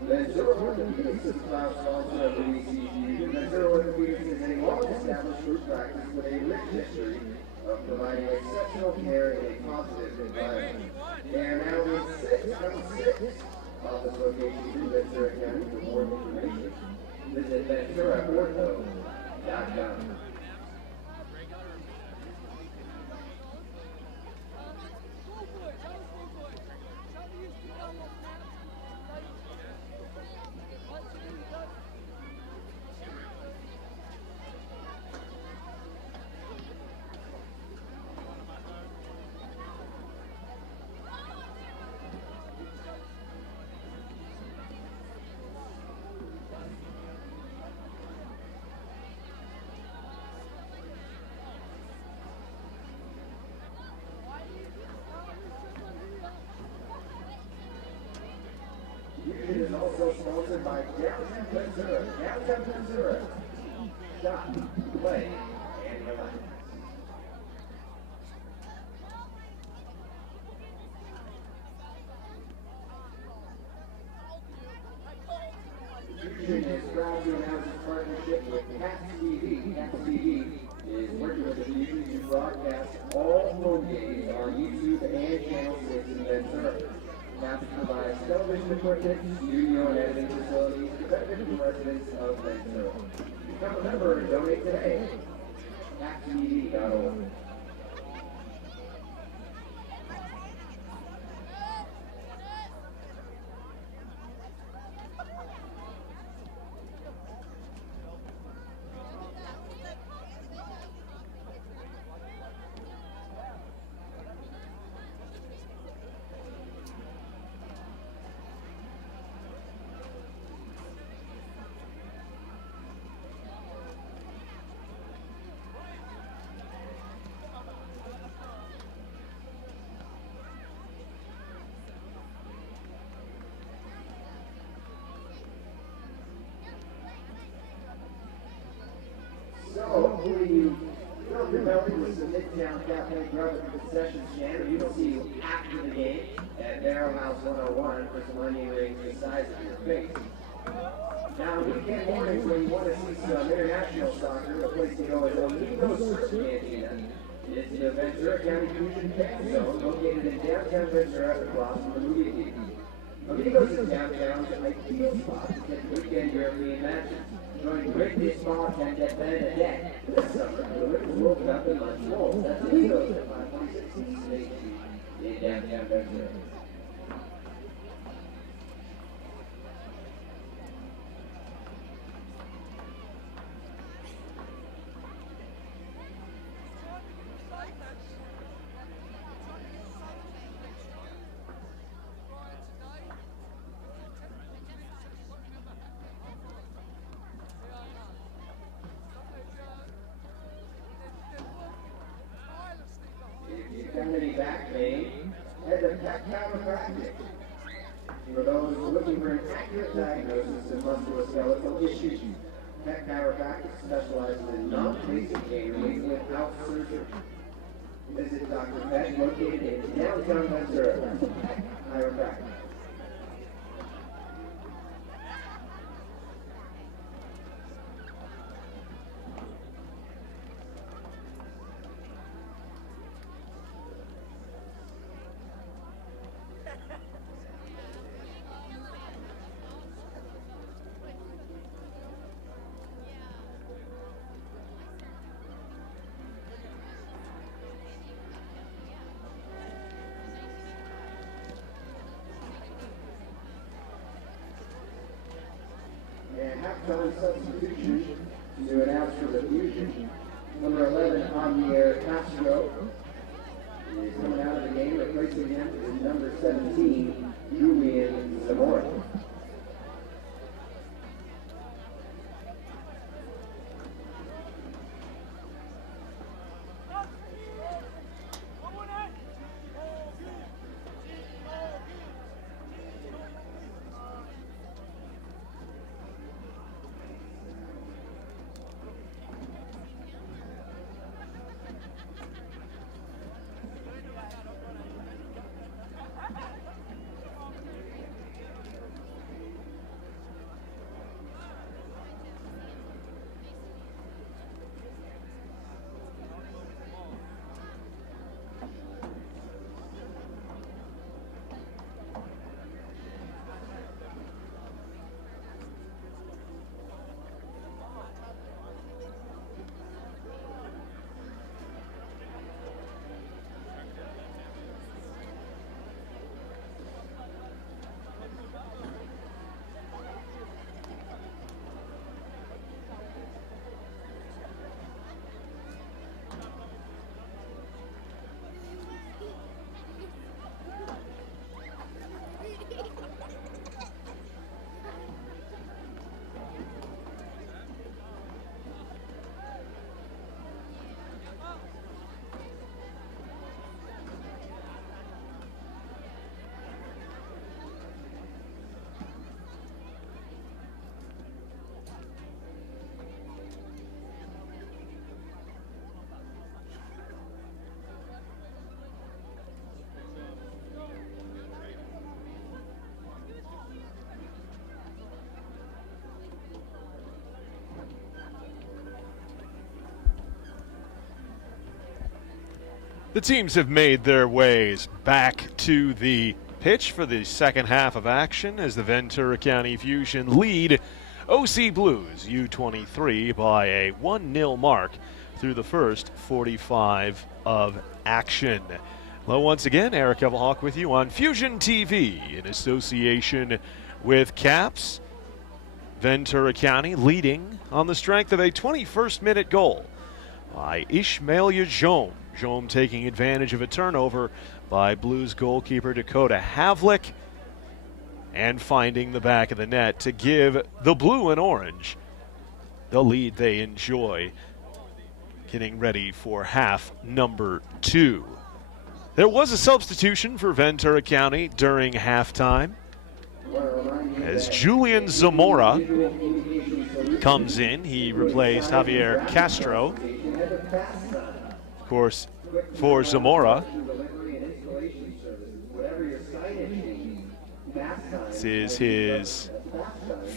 Ventura Orthopedics is a proud sponsor of the WCCU. Ventura Orthopedics is a long-established group practice with a rich history of providing exceptional care in a positive environment. They are now in number 6 office locations in Ventura County. For more information, visit VenturaOrtho.com. It is also sponsored by Downtown Ventura. Downtown Ventura. Shop, play, and relax. Fusion is proud to announce its partnership with Cats TV. Cats TV is working with the Fusion to broadcast all home games on YouTube and Channel 6 in Ventura. Cats provides television equipment, studio and editing facilities to benefit the residents of Ventura. Become a member and donate today. CatsTV.org. So hopefully you filled your belly with some Midtown Cafe grub at the concession stand, or we will see you after the game at Barrel House 101 for some onion rings the size of your face. Now, weekend mornings when you want to see some international soccer, the place to go is Amigos Surf Cantina. It's the Ventura County Fusion Fan Zone located in downtown Ventura across from the movie theater. Amigos is downtown's ideal spot to catch weekend European matches. Join great big small tent at Benedette this summer for the Women's World Cup in Montreal. That's Amigos at 526 East State Street in downtown Ventura. Any back pain, head to Pet Chiropractic. For those looking for an accurate diagnosis of musculoskeletal issues, Pet Chiropractic specializes in non-invasive pain relief without surgery. Visit Dr. Pet located in downtown Ventura. Pet Chiropractic. And halftime substitution to announce for the Fusion. Number 11, Javier Castro, is coming out of the game. Replacing him is number 17, Julian Zamora. The teams have made their ways back to the pitch for the second half of action as the Ventura County Fusion lead OC Blues U-23 by a 1-0 mark through the first 45 of action. Hello once again, Eric Evelhawk with you on Fusion TV in association with CAPS. Ventura County leading on the strength of a 21st minute goal by Ishmaelia Jome. Jome taking advantage of a turnover by Blues goalkeeper Dakota Havlick and finding the back of the net to give the blue and orange the lead they enjoy, getting ready for half number 2. There was a substitution for Ventura County during halftime as Julian Zamora comes in. He replaced Javier Castro. Of course, for Zamora, this is his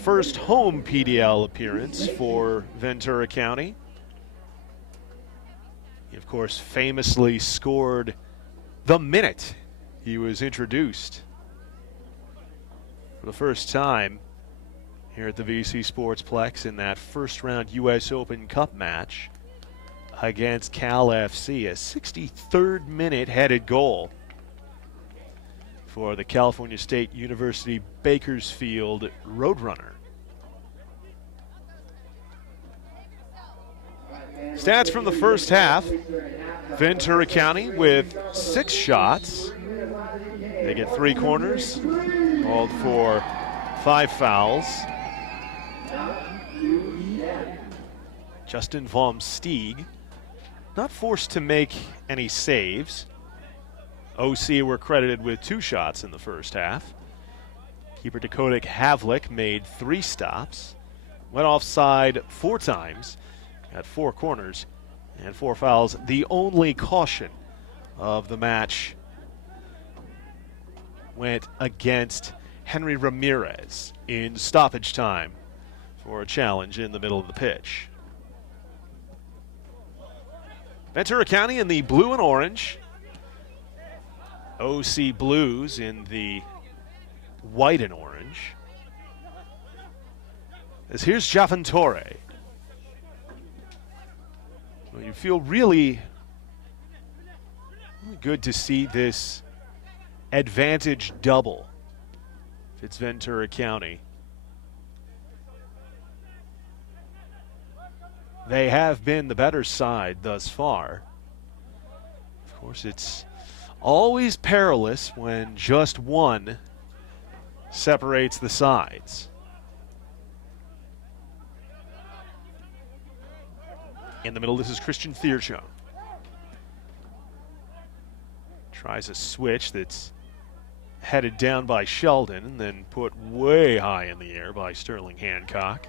first home PDL appearance for Ventura County. He, of course, famously scored the minute he was introduced for the first time here at the VC Sportsplex in that first round U.S. Open Cup match against Cal FC, a 63rd minute headed goal for the California State University Bakersfield Roadrunner. Stats from the first half: Ventura County with 6 shots. They get 3 corners, called for 5 fouls. Justin Vom Stieg not forced to make any saves. OC were credited with 2 shots in the first half. Keeper Dakota Havlick made 3 stops, went offside 4 times, got 4 corners and 4 fouls. The only caution of the match went against Henry Ramirez in stoppage time for a challenge in the middle of the pitch. Ventura County in the blue and orange. OC Blues in the white and orange. As here's Javentore. Well, you feel really good to see this advantage double if it's Ventura County. They have been the better side thus far. Of course, it's always perilous when just one separates the sides. In the middle, this is Christian Thierchon. Tries a switch that's headed down by Sheldon and then put way high in the air by Sterling Hancock.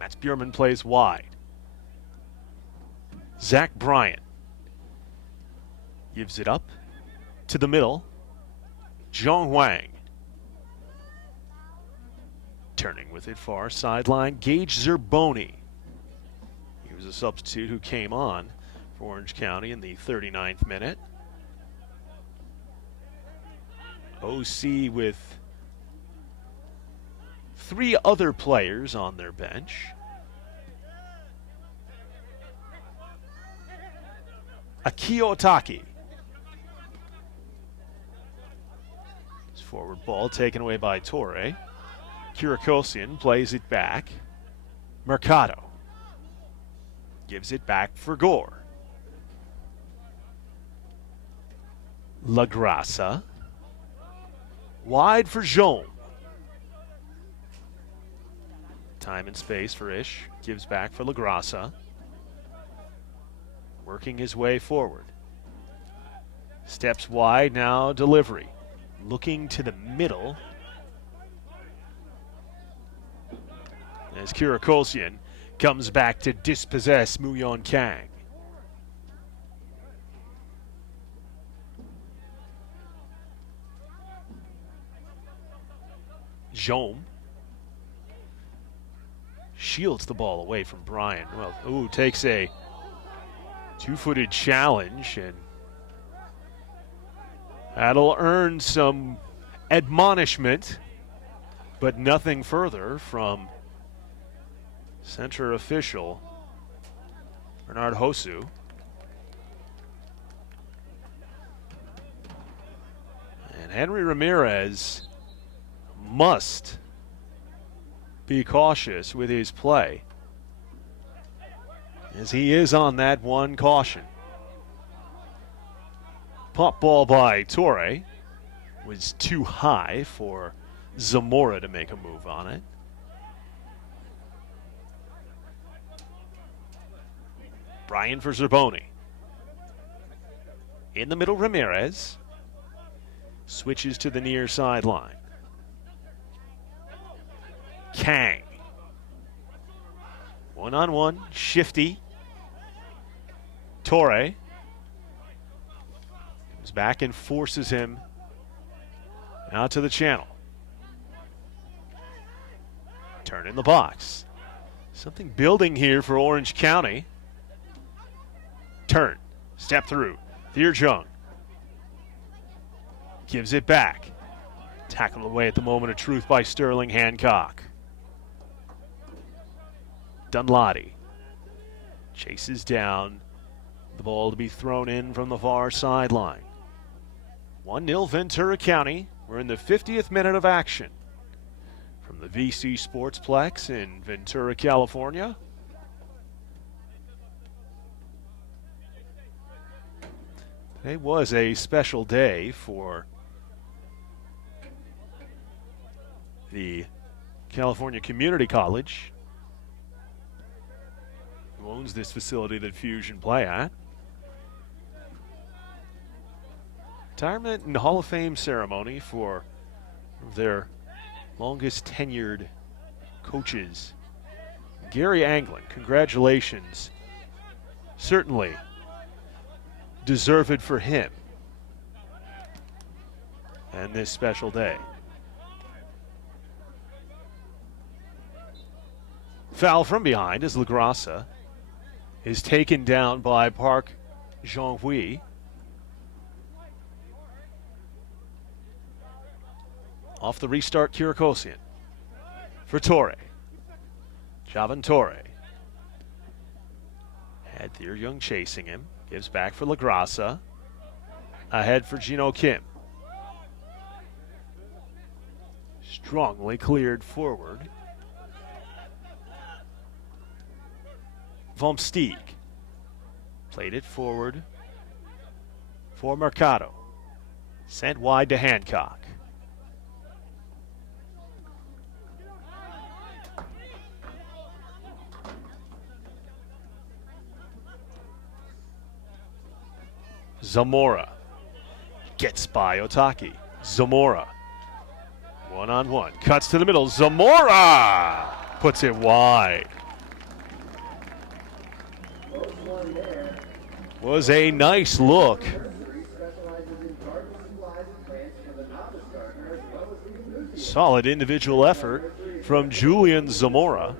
Mats Bjurman plays wide. Zach Bryant gives it up to the middle. Zhong Wang turning with it far sideline. Gage Zerboni. He was a substitute who came on for Orange County in the 39th minute. OC with 3 other players on their bench. Akio Otaki. This forward ball taken away by Torre. Kirakosian plays it back. Mercado gives it back for Gore. La Grassa. Wide for Jome. Time and space for Ish. Gives back for La Grassa. Working his way forward. Steps wide, now delivery. Looking to the middle. As Kirakosian comes back to dispossess Muyon Kang. Jome shields the ball away from Bryan. Well, takes a Two-footed challenge, and that'll earn some admonishment, but nothing further from center official Bernard Hosu. And Henry Ramirez must be cautious with his play, as he is on that one caution. Pop ball by Torre was too high for Zamora to make a move on it. Bryan for Zerboni. In the middle, Ramirez switches to the near sideline. Kang. One-on-one, shifty. Torre comes back and forces him out to the channel. Turn in the box. Something building here for Orange County. Turn, step through. Thier Jung gives it back. Tackled away at the moment of truth by Sterling Hancock. Dunladi chases down the ball to be thrown in from the far sideline. 1-0 Ventura County. We're in the 50th minute of action from the VC Sportsplex in Ventura, California. Today was a special day for the California Community College, who owns this facility that Fusion play at. Retirement and Hall of Fame ceremony for their longest tenured coaches. Gary Anglin, congratulations. Certainly deserved for him and this special day. Foul from behind as LaGrassa is taken down by Park Jean-Hui. Off the restart, Kirakosian for Torre. Javan Torre. Had Thier Jung chasing him. Gives back for LaGrassa. Ahead for Gino Kim. Strongly cleared forward. Vomsteeg played it forward for Mercado. Sent wide to Hancock. Zamora gets by Otaki. Zamora. One-on-one. Cuts to the middle. Zamora puts it wide. Was a nice look. Solid individual effort from Julian Zamora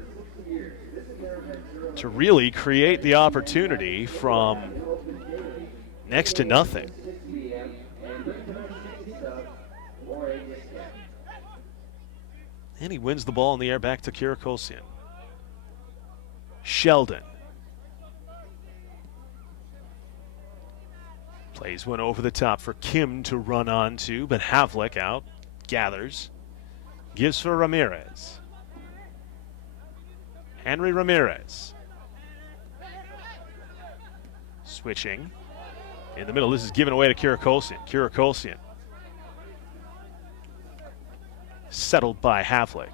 to really create the opportunity from next to nothing. And he wins the ball in the air back to Kirakosian. Sheldon. Plays one over the top for Kim to run onto, but Havlik out, gathers, gives for Ramirez. Henry Ramirez. Switching. In the middle, this is given away to Kirakosian. Kirakosian. Settled by Havlik.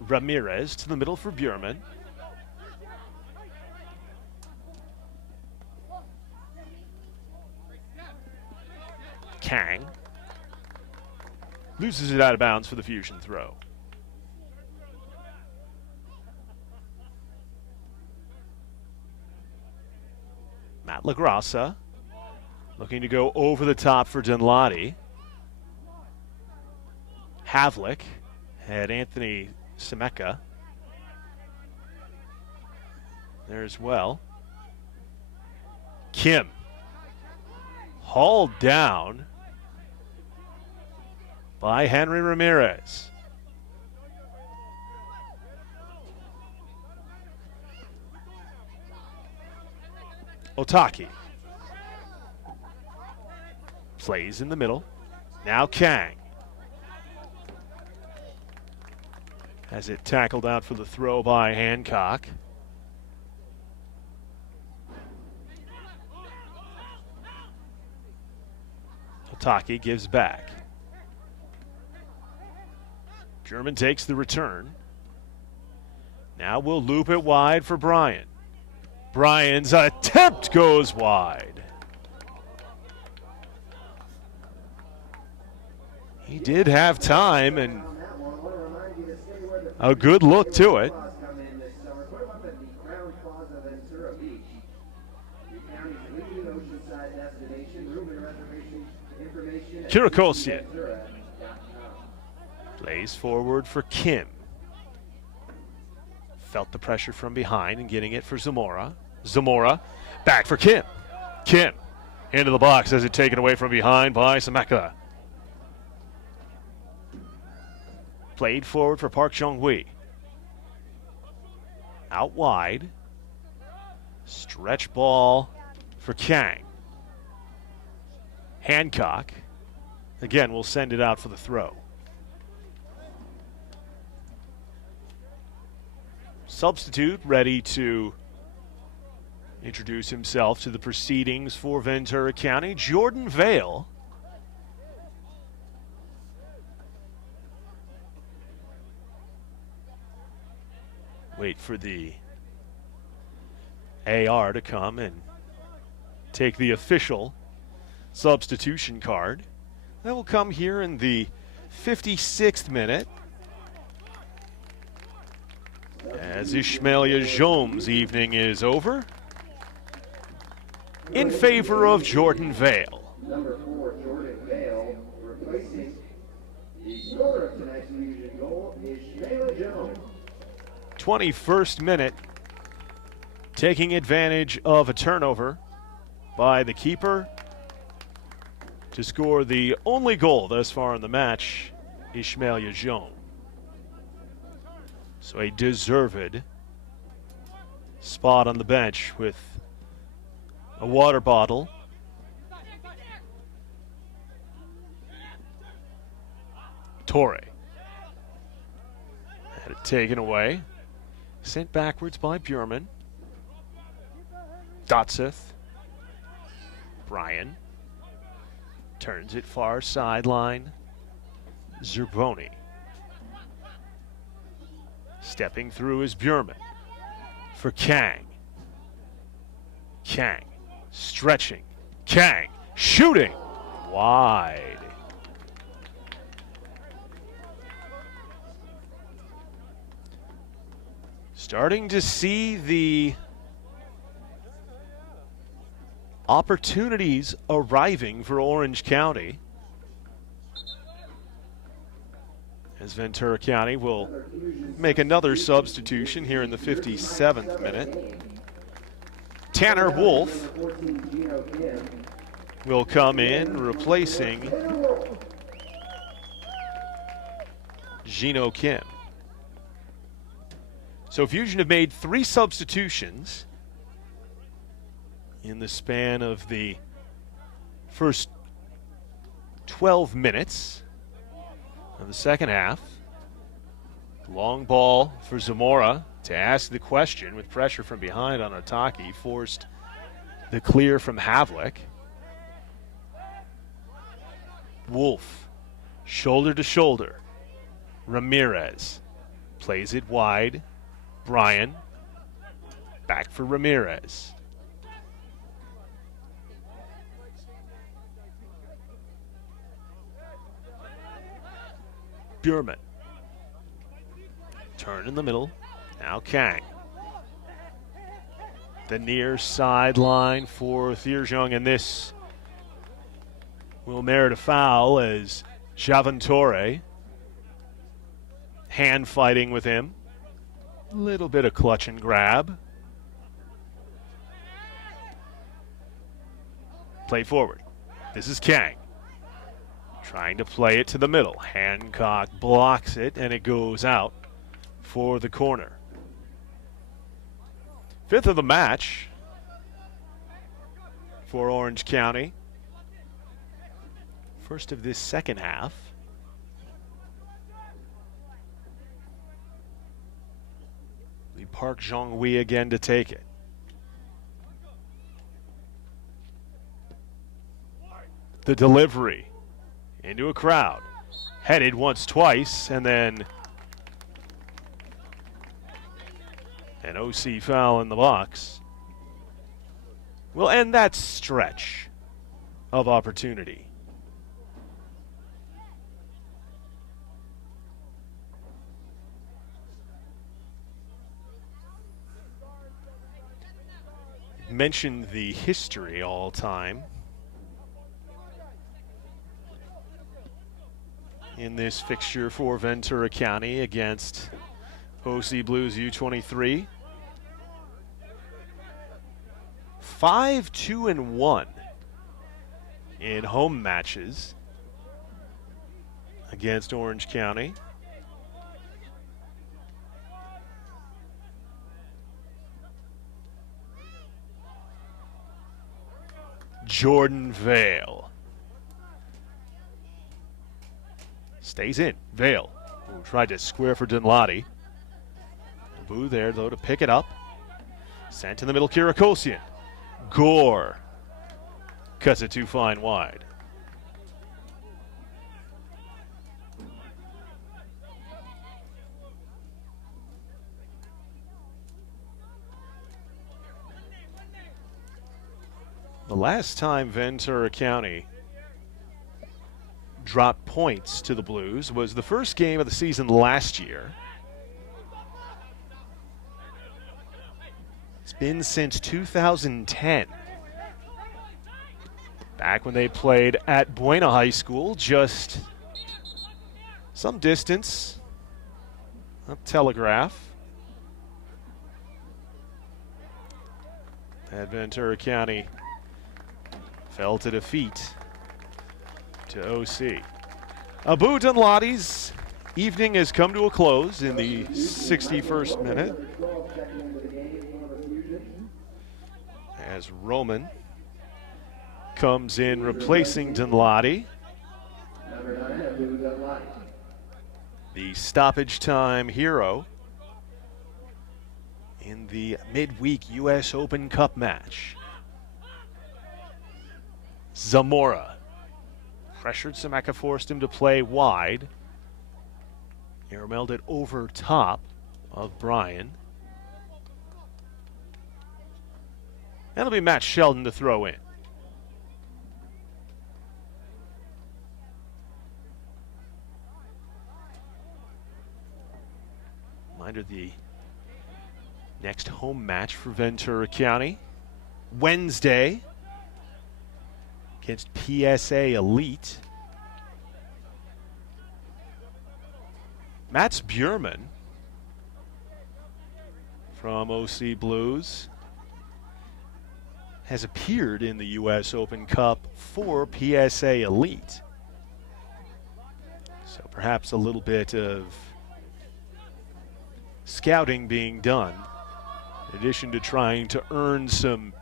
Ramirez to the middle for Bjurman. Kang loses it out of bounds for the Fusion throw. Matt LaGrassa looking to go over the top for Dunladi. Havlik had Anthony Semeka there as well. Kim hauled down by Henry Ramirez. Otaki plays in the middle. Now Kang has it tackled out for the throw by Hancock. Otaki gives back. German takes the return. Now we'll loop it wide for Bryan. Bryan's attempt goes wide. He did have time and a good look to it. Kirakosian plays forward for Kim. Felt the pressure from behind and getting it for Zamora. Zamora back for Kim. Kim into the box as it taken away from behind by Semeka. Played forward for Park Jong-hui. Out wide. Stretch ball for Kang. Hancock. Again, we'll send it out for the throw. Substitute ready to introduce himself to the proceedings for Ventura County. Jordan Vale. Wait for the AR to come and take the official substitution card. That will come here in the 56th minute as Ishmael Yajom's evening is over in favor of Jordan Vale. Number 4, Jordan Vale, replacing the scorer of tonight's Fusion goal, Ishmael Jones. 21st minute, taking advantage of a turnover by the keeper to score the only goal thus far in the match, Ishmael Yajom. So a deserved spot on the bench with a water bottle. Torre had it taken away. Sent backwards by Bjurman. Dotseth. Bryan. Turns it far sideline. Zerboni. Stepping through is Bjurman. For Kang. Kang. Stretching. Kang. Shooting. Wide. Starting to see the opportunities arriving for Orange County, as Ventura County will make another substitution here in the 57th minute. Tanner Wolf will come in, replacing Gino Kim. So Fusion have made 3 substitutions in the span of the first 12 minutes of the second half. Long ball for Zamora to ask the question with pressure from behind on Otaki. Forced the clear from Havlik. Wolf, shoulder to shoulder. Ramirez plays it wide. Bryan, back for Ramirez. Bjurman. Turn in the middle. Now Kang. The near sideline for Thierjung, and this will merit a foul as Javan Torre hand fighting with him. A little bit of clutch and grab. Play forward. This is Kang. Trying to play it to the middle. Hancock blocks it, and it goes out for the corner. Fifth of the match for Orange County. First of this second half. We Park Zhonghui again to take it. The delivery into a crowd. Headed once, twice, and then an OC foul in the box. Will end that stretch of opportunity. Mentioned the history all time in this fixture for Ventura County against OC Blues U-23. 5-2-1 in home matches against Orange County. Jordan Vale stays in. Vale, who tried to square for Dunladi. Boo there, though, to pick it up. Sent in the middle, Kirakosian. Gore cuts it too fine wide. The last time Ventura County dropped points to the Blues was the first game of the season last year. It's been since 2010. Back when they played at Buena High School, just some distance up Telegraph. At Ventura County fell to defeat to OC. Abu Dunladi's evening has come to a close in the 61st minute as Roman comes in replacing Dunladi. The stoppage time hero in the midweek U.S. Open Cup match. Zamora pressured Sameka, forced him to play wide. Airmailed it over top of Bryan. And it'll be Matt Sheldon to throw in. Reminder, the next home match for Ventura County, Wednesday, against PSA Elite. Mats Bjurman from OC Blues has appeared in the U.S. Open Cup for PSA Elite. So perhaps a little bit of scouting being done, in addition to trying to earn some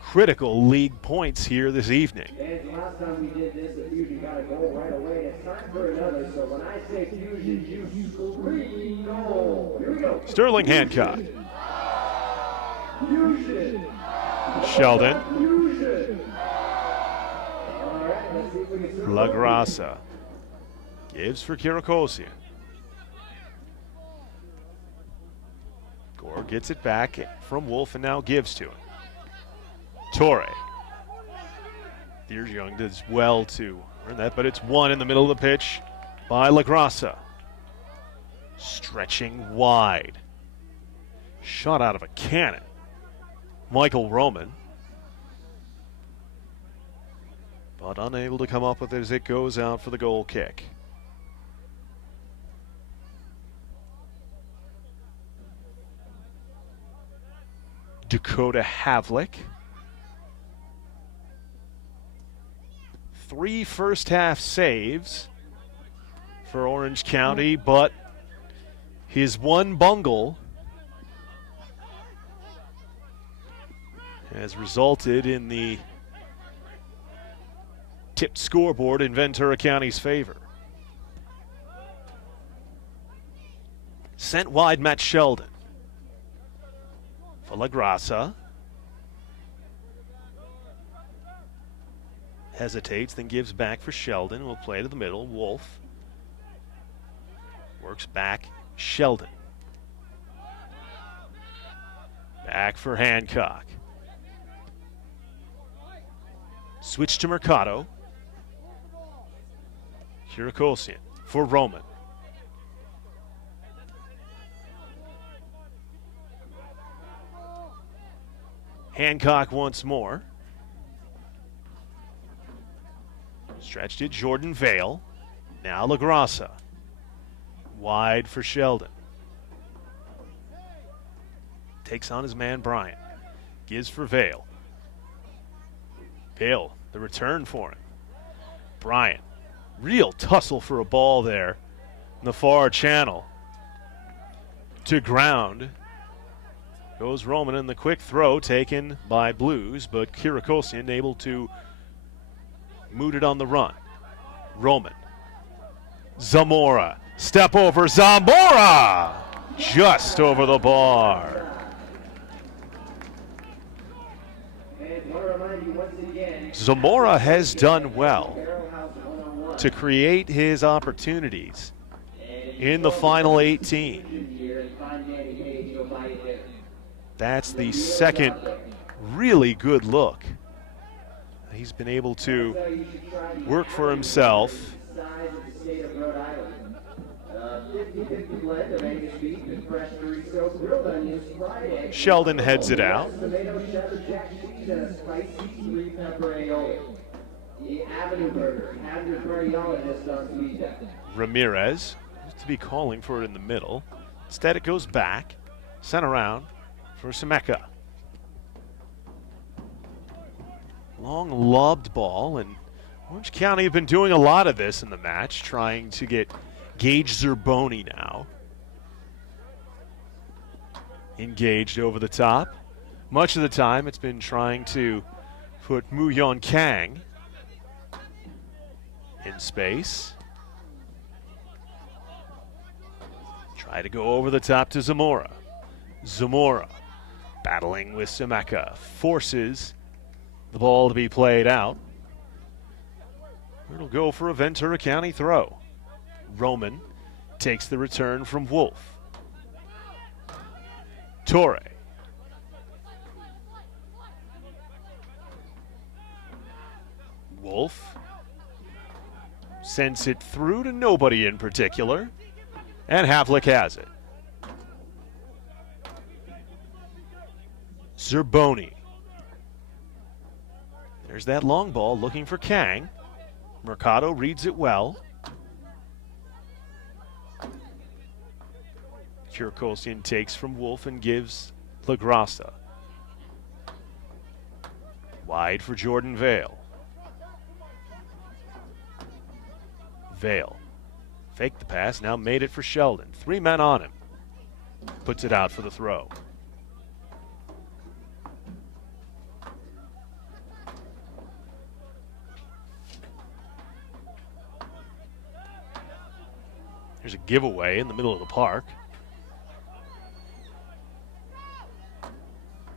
critical league points here this evening. And last time we did this, the Fusion got a goal right away. It's time for another. So when I say Fusion, you scream goal. Here we go. Sterling Hancock. Fusion. Sheldon. Fusion. All right, let's see if we can circle. La Grasa gives for Kirakosian. Gore gets it back from Wolf and now gives to him. Torre. Young does well to earn that, but it's one in the middle of the pitch by La Grasa. Stretching wide. Shot out of a cannon. Michael Roman. But unable to come up with it as it goes out for the goal kick. Dakota Havlick. 3 first-half saves for Orange County, but his one bungle has resulted in the tipped scoreboard in Ventura County's favor. Sent wide, Matt Sheldon. For La Grassa. Hesitates, then gives back for Sheldon. Will play to the middle. Wolf. Works back. Sheldon. Back for Hancock. Switch to Mercado. Kirikosian for Roman. Hancock once more. Stretched it, Jordan Vale. Now La Grassa. Wide for Sheldon. Takes on his man Bryant. Gives for Vale. Vale, the return for him. Bryant. Real tussle for a ball there in the far channel. To ground. Goes Roman in the quick throw taken by Blues, but Kirikosian able to moot it on the run. Roman. Zamora. Step over Zamora! Just over the bar. Zamora has done well to create his opportunities in the final 18. That's the second really good look. He's been able to work for himself. Sheldon heads it out. Ramirez used to be calling for it in the middle. Instead it goes back, sent around for Semeka. Long lobbed ball, and Orange County have been doing a lot of this in the match, trying to get Gage Zerboni now engaged over the top. Much of the time it's been trying to put Muyon Kang in space. Try to go over the top to Zamora. Zamora battling with Semeka, forces the ball to be played out. It'll go for a Ventura County throw. Roman takes the return from Wolf. Torre. Wolf sends it through to nobody in particular, and Havlick has it. Zerboni. There's that long ball looking for Kang. Mercado reads it well. Kirikosian takes from Wolf and gives La Grassa. Wide for Jordan Vale. Vale. Faked the pass, now made it for Sheldon. 3 men on him. Puts it out for the throw. Here's a giveaway in the middle of the park.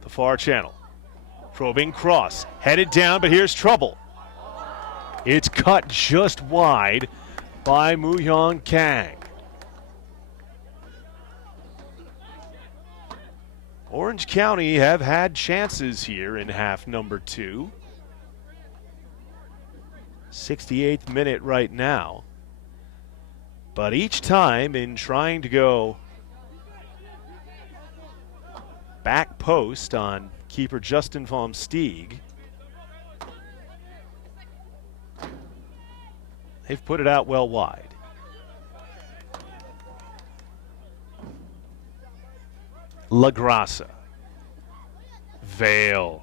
The far channel. Probing cross. Headed down, but here's trouble. It's cut just wide by Muyon Kang. Orange County have had chances here in half number 2. 68th minute right now. But each time in trying to go back post on keeper Justin Vom Stieg, they've put it out well wide. La Grassa. Vale.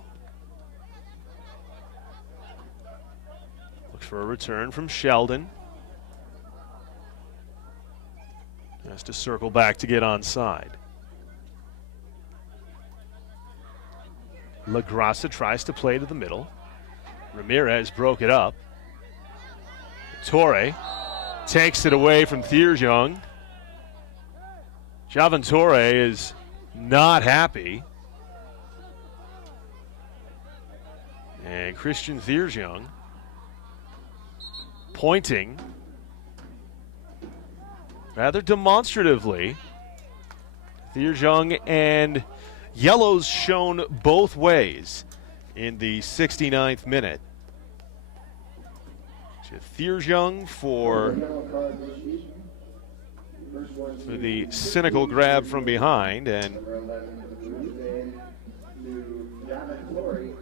Looks for a return from Sheldon. Has to circle back to get onside. LaGrassa tries to play to the middle. Ramirez broke it up. Torre takes it away from Thierjung. Javan Torre is not happy. And Christian Thierjung pointing rather demonstratively. Thierjung, and yellows shown both ways in the 69th minute. Thierjung for the cynical grab from behind, and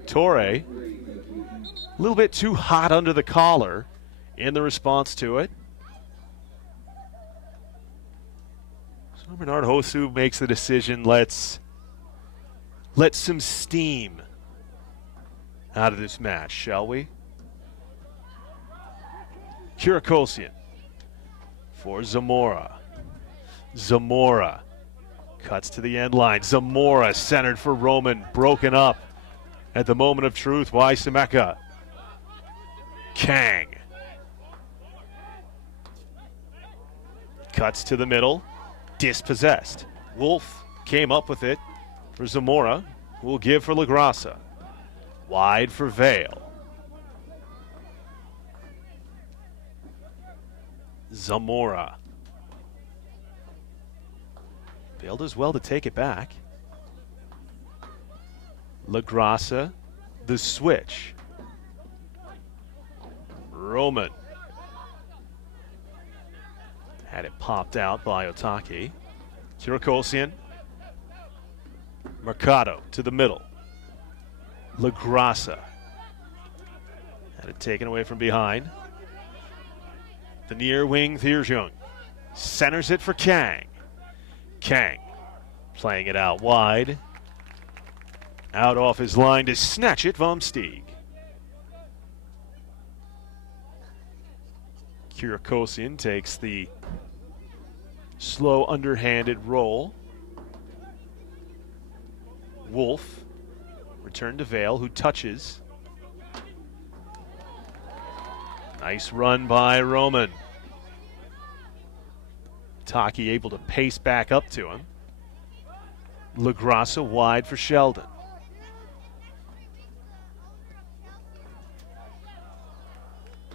Torre a little bit too hot under the collar in the response to it. So Bernard Hosu makes the decision, let's let some steam out of this match, shall we? Kirakosian for Zamora. Zamora cuts to the end line. Zamora centered for Roman, broken up at the moment of truth. Why Semeka? Kang cuts to the middle, dispossessed. Wolf came up with it for Zamora, who will give for LaGrassa. Wide for Vale. Zamora. Vale does well to take it back. LaGrassa, the switch. Roman. Had it popped out by Otaki. Kirakosian. Mercado to the middle. LaGrassa. Had it taken away from behind. The near wing, Thierjung. Centers it for Kang. Kang playing it out wide. Out off his line to snatch it, Vom Steeg. Kirakosian takes the slow underhanded roll. Wolf return to Vale, who touches. Nice run by Roman. Taki able to pace back up to him. LaGrassa wide for Sheldon.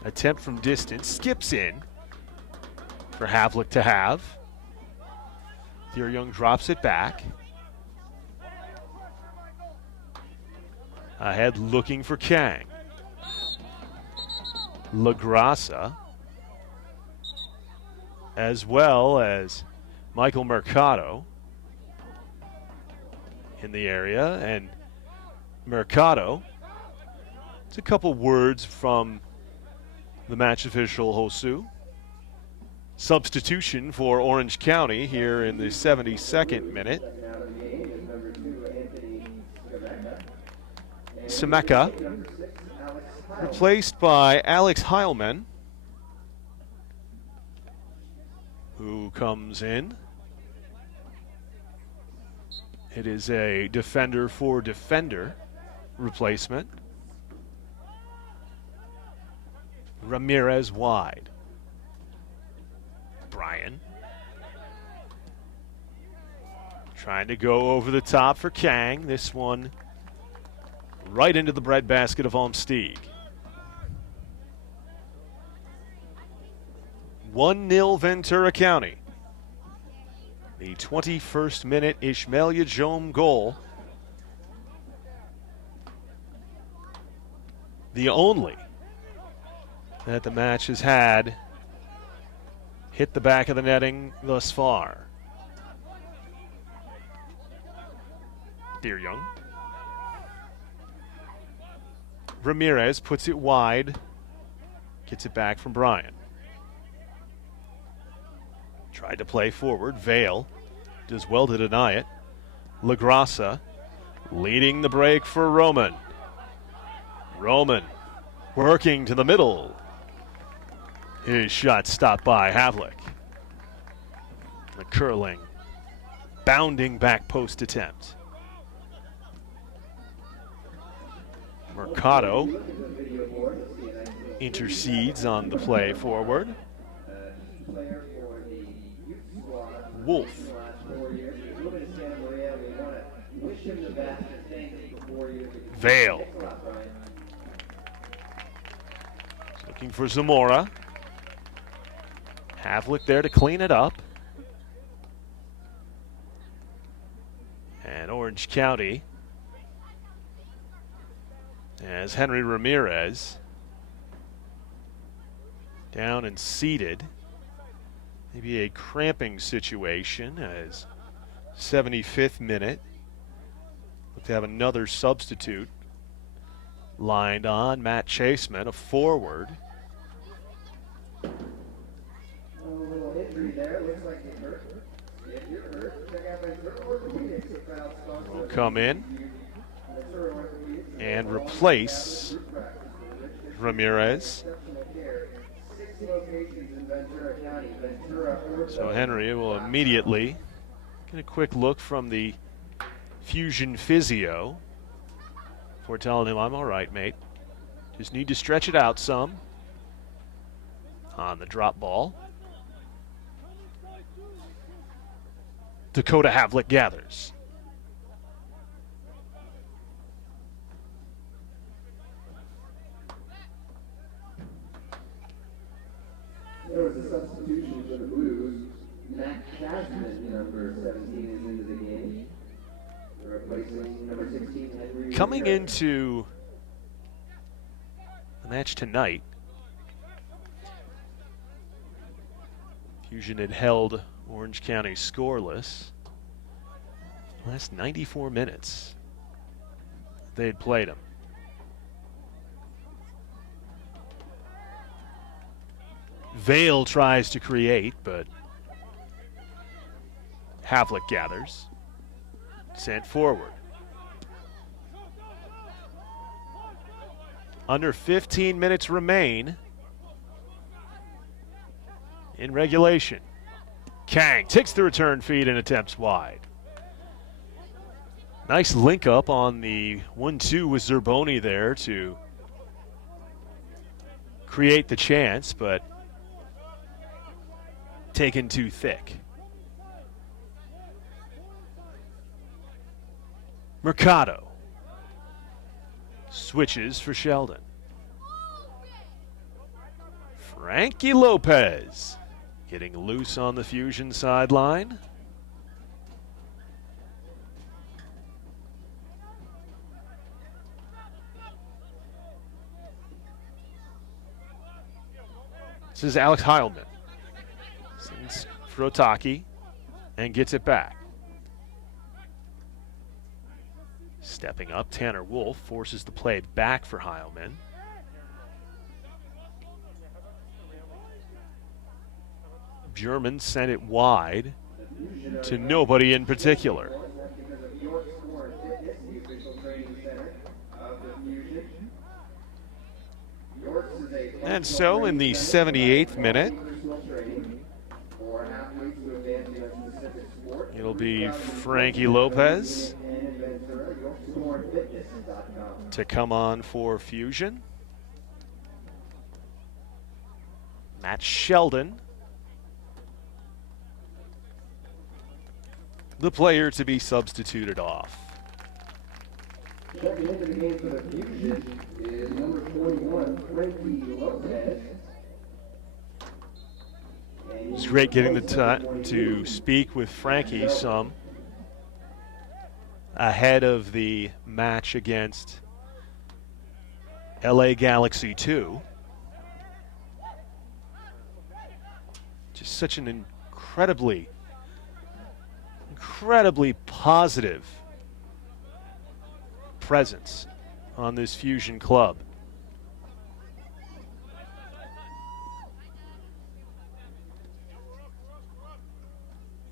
Attempt from distance, skips in for Havlik to have. Thierjung drops it back. Ahead looking for Kang. LaGrassa, as well as Michael Mercado in the area. And Mercado, it's a couple words from the match official Hosu. Substitution for Orange County here in the 72nd minute. Semeka replaced by Alex Heilman, who comes in. It is a defender for defender replacement. Ramirez wide. Brian trying to go over the top for Kang. This one right into the breadbasket of Olmsteeg. 1-0 Ventura County. The 21st minute Ishmael Yajom goal. The only that the match has had hit the back of the netting thus far. Thierjung. Ramirez puts it wide. Gets it back from Brian. Tried to play forward. Vale does well to deny it. LaGrassa Leading the break for Roman. Roman working to the middle. His shot stopped by Havlik. The curling, bounding back post attempt. Mercado intercedes on the play forward. Wolf. Vale. Looking for Zamora. Havlik there to clean it up. And Orange County as Henry Ramirez down and seated. Maybe a cramping situation as 75th minute. Look to have another substitute lined on. Matt Chaseman, a forward. A little injury there. Looks like it hurt. If you're hurt, check out Ventura Orthopedics, a proud sponsor. Will come in and replace Ramirez. So Henry will immediately get a quick look from the Fusion physio before telling him, I'm all right, mate. Just need to stretch it out some. On the drop ball, Dakota Havlik gathers. There was a substitution for the Blues. Matt Chasman, number 17, is into the game. Replacing number 16, Henry. Coming into the match tonight, Fusion had held Orange County scoreless last 94 minutes they had played him. Vale tries to create, but Havlik gathers. Sent forward. Under 15 minutes remain in regulation. Kang takes the return feed and attempts wide. Nice link up on the 1-2 with Zerboni there to create the chance, but taken too thick. Mercado switches for Sheldon. Frankie Lopez getting loose on the Fusion sideline. This is Alex Heilman. Sends for Otaki and gets it back. Stepping up, Tanner Wolf forces the play back for Heilman. German sent it wide to nobody in particular. And so in the 78th minute, it'll be Frankie Lopez to come on for Fusion. Matt Sheldon, the player to be substituted off. Checking into the game for the Fusion is number 21, Frankie Lopez. It was great getting the time to speak with Frankie some ahead of the match against LA Galaxy 2. Just such an incredibly positive presence on this Fusion club.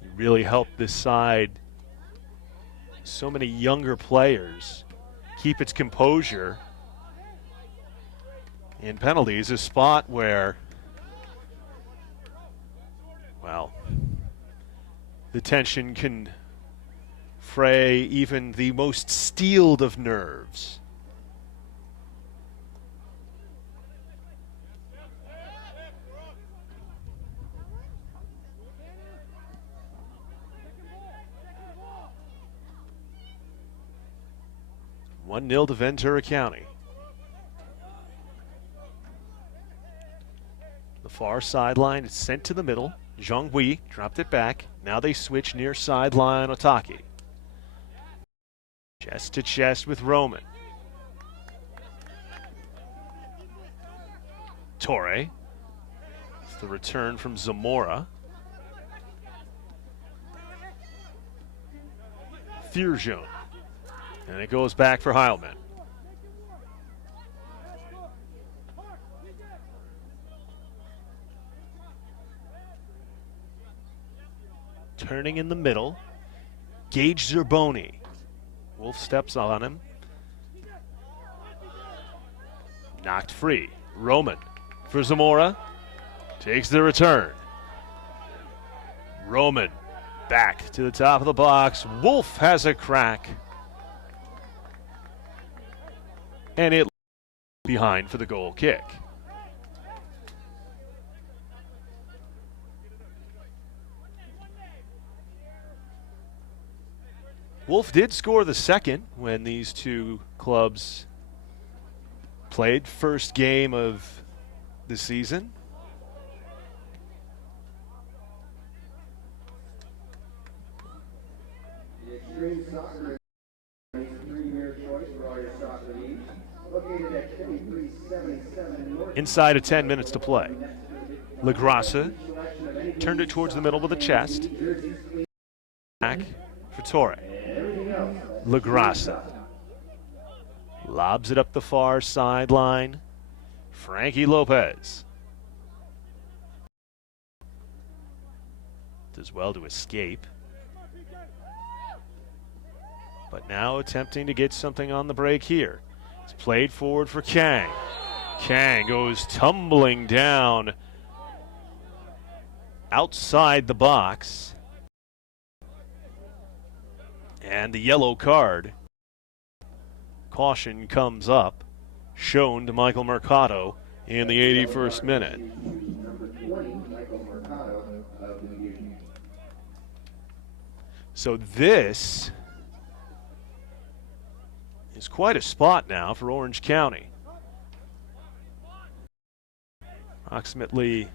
He really helped this side so many younger players keep its composure in penalties, a spot where, well, the tension can fray even the most steeled of nerves. One 0 to Ventura County. The far sideline is sent to the middle. Zhonghui dropped it back. Now they switch near sideline Otaki. Chest to chest with Roman. Torre. It's the return from Zamora. Thurjone. And it goes back for Heilman. Turning in the middle. Gage Zerboni. Wolf steps on him. Knocked free. Roman for Zamora. Takes the return. Roman back to the top of the box. Wolf has a crack. And it behind for the goal kick. Wolf did score the second when these two clubs played. First game of the season. The Extreme Soccer is premier choice for all your soccer needs. Located at 2377 North. Inside of 10 minutes to play. LaGrassa turned it towards the middle with a chest. Back for Torre. LaGrassa lobs it up the far sideline. Frankie Lopez does well to escape, but now attempting to get something on the break here. It's played forward for Kang. Kang goes tumbling down outside the box. And the yellow card. Caution comes up, shown to Michael Mercado in the 81st minute. So this is quite a spot now for Orange County. Approximately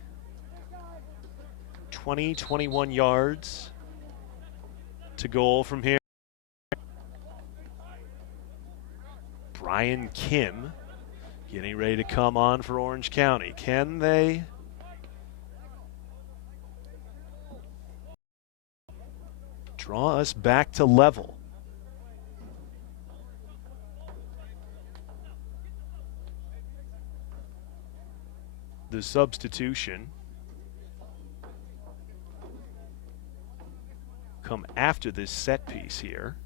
21 yards to goal from here. Brian Kim getting ready to come on for Orange County. Can they draw us back to level? The substitution come after this set piece here.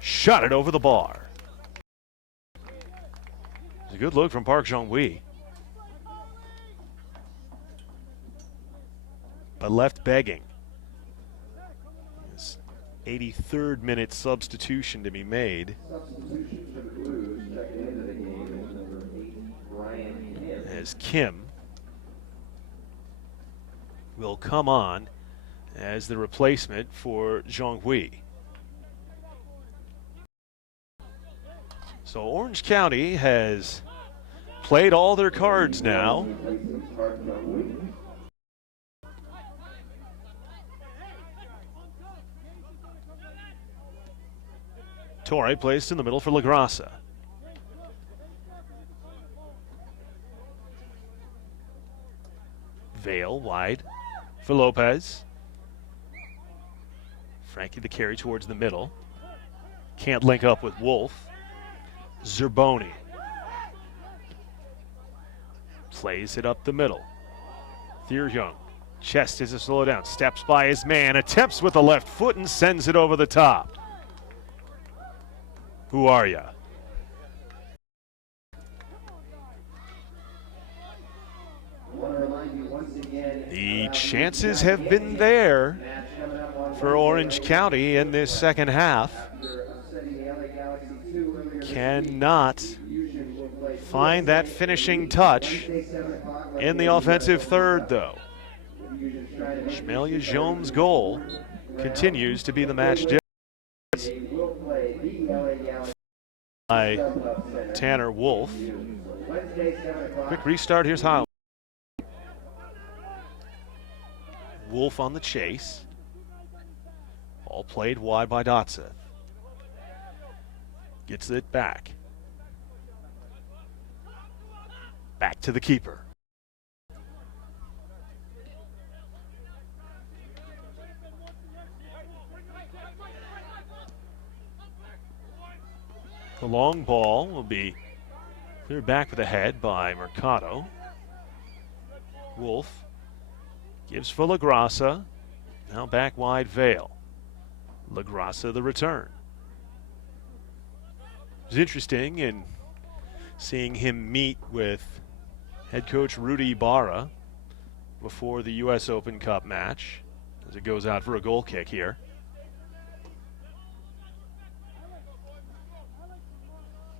Shot it over the bar. It's a good look from Park Jeong-Hui. But left begging. His 83rd minute substitution to be made. Substitution for the Blues, checking into the game is number 8, Brian Kim. As Kim will come on as the replacement for Jeong-Hui. So Orange County has played all their cards now. Torre placed in the middle for LaGrassa. Vale wide for Lopez. Frankie the carry towards the middle. Can't link up with Wolf. Zerboni plays it up the middle. Thierjung, chest is a slow down, steps by his man, attempts with the left foot and sends it over the top. Who are ya? The chances have been there for Orange County in this second half. Cannot find that finishing touch in the offensive third, though. Shmelia Jones' goal continues to be the match difference by Tanner Wolf. Quick restart, here's Highland. Wolf on the chase. Ball played wide by Dotson. Gets it back. Back to the keeper. The long ball will be cleared back with a head by Mercado. Wolf gives for LaGrassa. Now back wide, Vale. LaGrassa the return. It was interesting in seeing him meet with head coach Rudy Ibarra before the U.S. Open Cup match as it goes out for a goal kick here.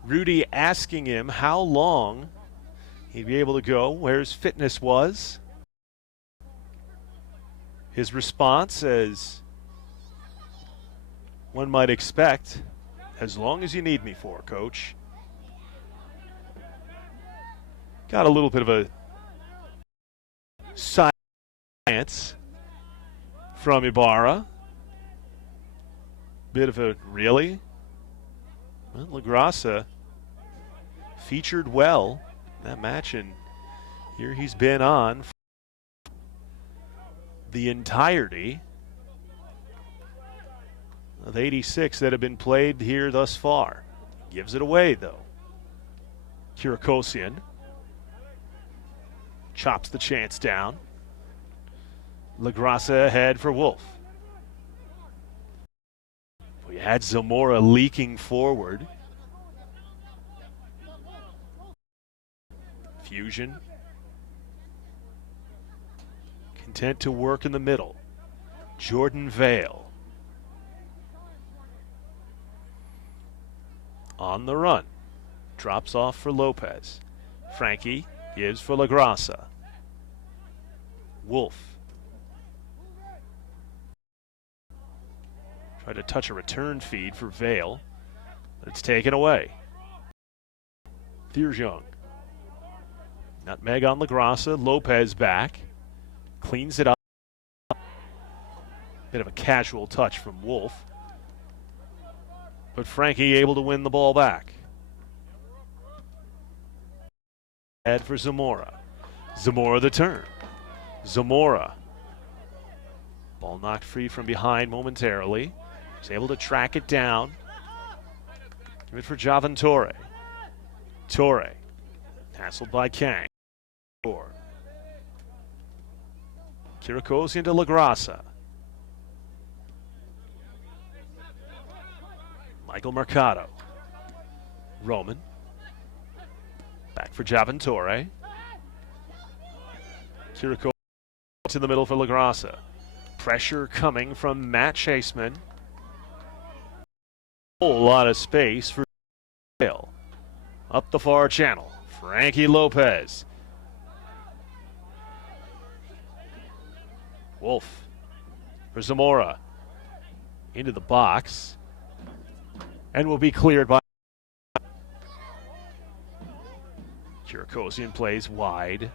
Rudy asking him how long he'd be able to go, where his fitness was. His response, as one might expect, as long as you need me for, coach. Got a little bit of a science from Ibarra. Bit of a really? Well, LaGrassa featured well in that match, and here he's been on the entirety of 86 that have been played here thus far. Gives it away, though. Kirakosian chops the chance down. LaGrassa ahead for Wolf. We had Zamora leaking forward. Fusion. Content to work in the middle. Jordan Vale. On the run. Drops off for Lopez. Frankie gives for LaGrassa. Wolf. Tried to touch a return feed for Vale, but it's taken away. Thierjung. Nutmeg on LaGrassa. Lopez back. Cleans it up. Bit of a casual touch from Wolf. But Frankie able to win the ball back. Head for Zamora. Zamora the turn. Zamora. Ball knocked free from behind momentarily. He's able to track it down. Give it for Javan Torre. Torre. Hassled by Kang. Kirakosian to LaGrassa. Michael Mercado. Roman. Back for Javan Torre. Kirakosian to the middle for LaGrassa. Pressure coming from Matt Chaseman. Whole lot of space for Vale. Up the far channel. Frankie Lopez. Wolf for Zamora. Into the box. And will be cleared by Kirakosian plays wide.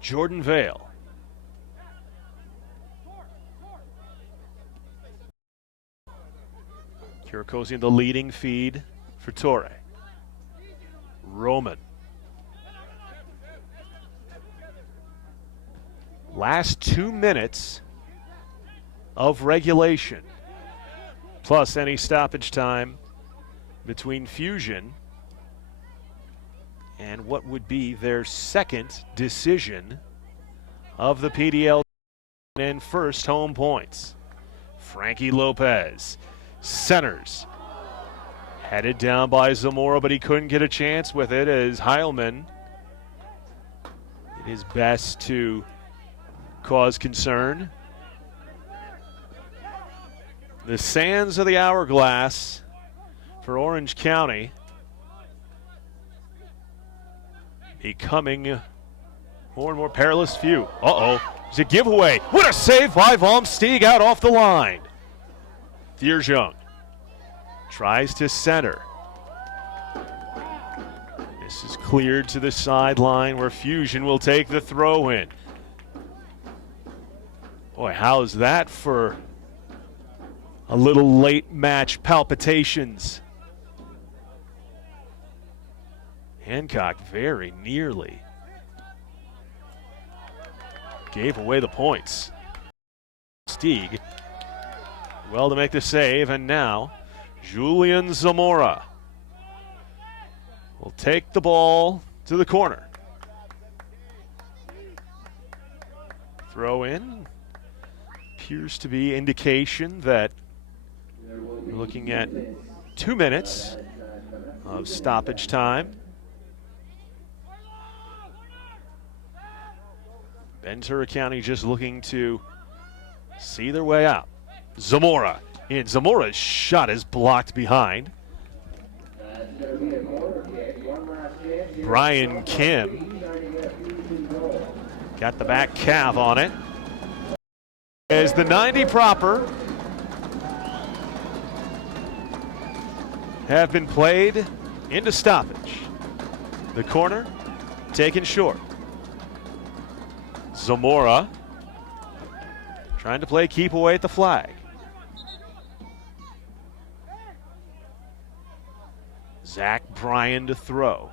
Jordan Vale. Kirakosian the leading feed for Torre. Roman. Last 2 minutes of regulation. plus any stoppage time between Fusion and what would be their second decision of the PDL and first home points. Frankie Lopez centers. Headed down by Zamora, but he couldn't get a chance with it as Heilman did his best to cause concern. The sands of the hourglass for Orange County becoming more and more perilous few. Uh-oh, it's a giveaway. What a save by Stieg out off the line. Thierjung tries to center. This is cleared to the sideline where Fusion will take the throw in. Boy, how's that for a little late match palpitations? Hancock very nearly gave away the points. Stieg well to make the save, and now Julian Zamora will take the ball to the corner. Throw in appears to be indication that we're looking at 2 minutes of stoppage time. Ventura County just looking to see their way out. Zamora in. Zamora's shot is blocked behind. Brian Kim got the back calf on it. As the 90 proper have been played into stoppage. The corner taken short. Zamora trying to play keep away at the flag. Zach Bryan to throw.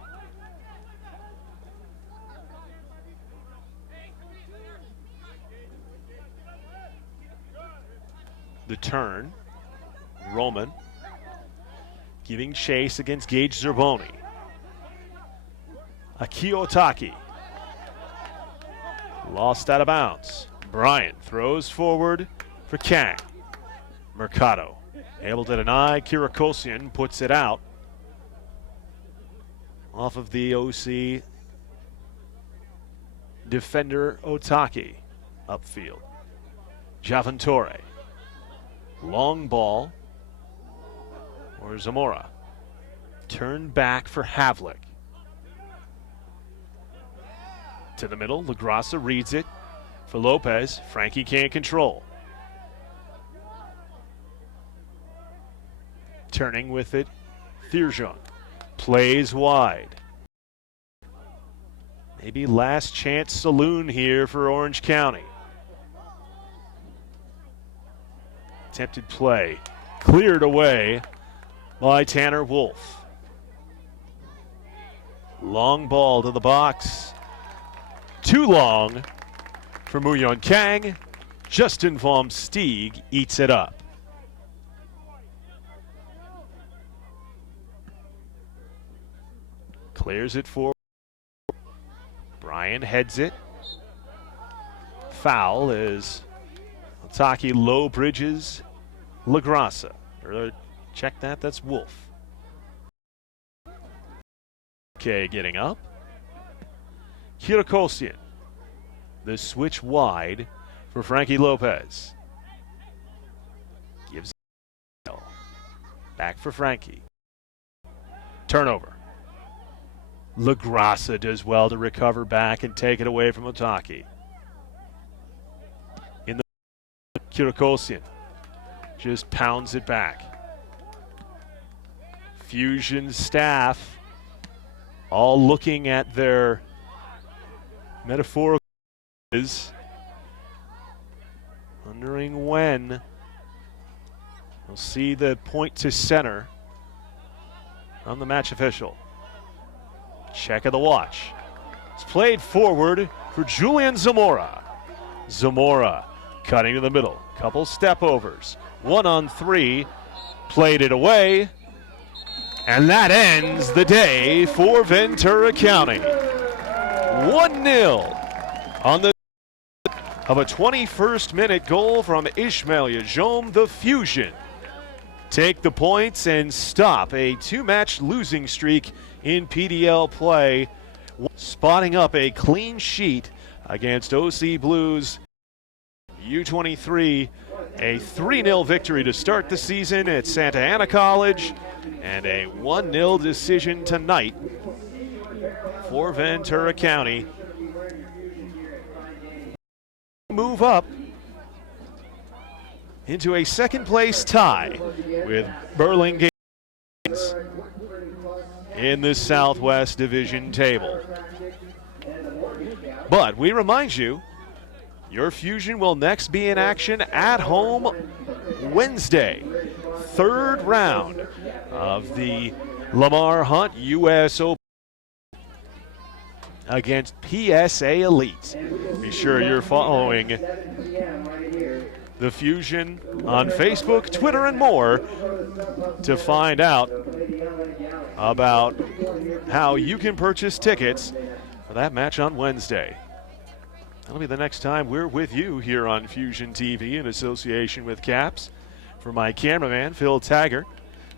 The turn. Roman giving chase against Gage Zerboni. Akiotaki lost out of bounds. Bryant throws forward for Kang. Mercado able to deny. Kirakosian puts it out off of the OC defender Otaki upfield. Javentore. Long ball or Zamora. Turned back for Havlik. To the middle, LaGrassa reads it for Lopez. Frankie can't control. Turning with it, Thierjung. Plays wide. Maybe last chance saloon here for Orange County. Attempted play. Cleared away by Tanner Wolf. Long ball to the box. Too long for Muyon Kang. Justin Vom Stieg eats it up. Clears it forward. Bryan heads it. Foul is Otaki low bridges LaGrassa. Check that, that's Wolf. Okay, getting up. Kirakosian. The switch wide for Frankie Lopez. Gives it back for Frankie. Turnover. LaGrassa does well to recover back and take it away from Otaki. In the Kirakosian just pounds it back. Fusion staff all looking at their metaphorical is wondering when we'll see the point to center on the match official. Check of the watch. It's played forward for Julian Zamora. Zamora cutting to the middle. Couple step overs. 1-on-3 played it away, and that ends the day for Ventura County. 1-0 on the of a 21st minute goal from Ishmael Yajom, the Fusion take the points and stop a two-match losing streak in PDL play, spotting up a clean sheet against OC Blues U-23, a 3-0 victory to start the season at Santa Ana College, and a 1-0 decision tonight for Ventura County. Move up into a second place tie with Burlingame in the Southwest Division table. But we remind you, your Fusion will next be in action at home Wednesday, third round of the Lamar Hunt U.S. Open against PSA Elite. Be sure you're following the Fusion on Facebook, Twitter, and more to find out about how you can purchase tickets for that match on Wednesday. That'll be the next time we're with you here on Fusion TV in association with CAPS. For my cameraman, Phil Taggart,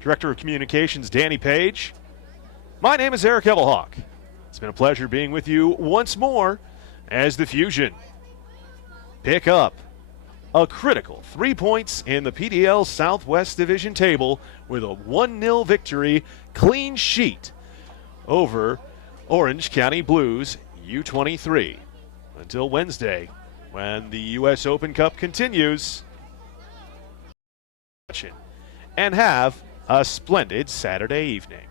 Director of Communications, Danny Page, my name is Eric Evelhawk. It's been a pleasure being with you once more as the Fusion pick up a critical 3 points in the PDL Southwest Division table with a 1-0 victory, clean sheet over Orange County Blues U-23. Until Wednesday, when the U.S. Open Cup continues. And have a splendid Saturday evening.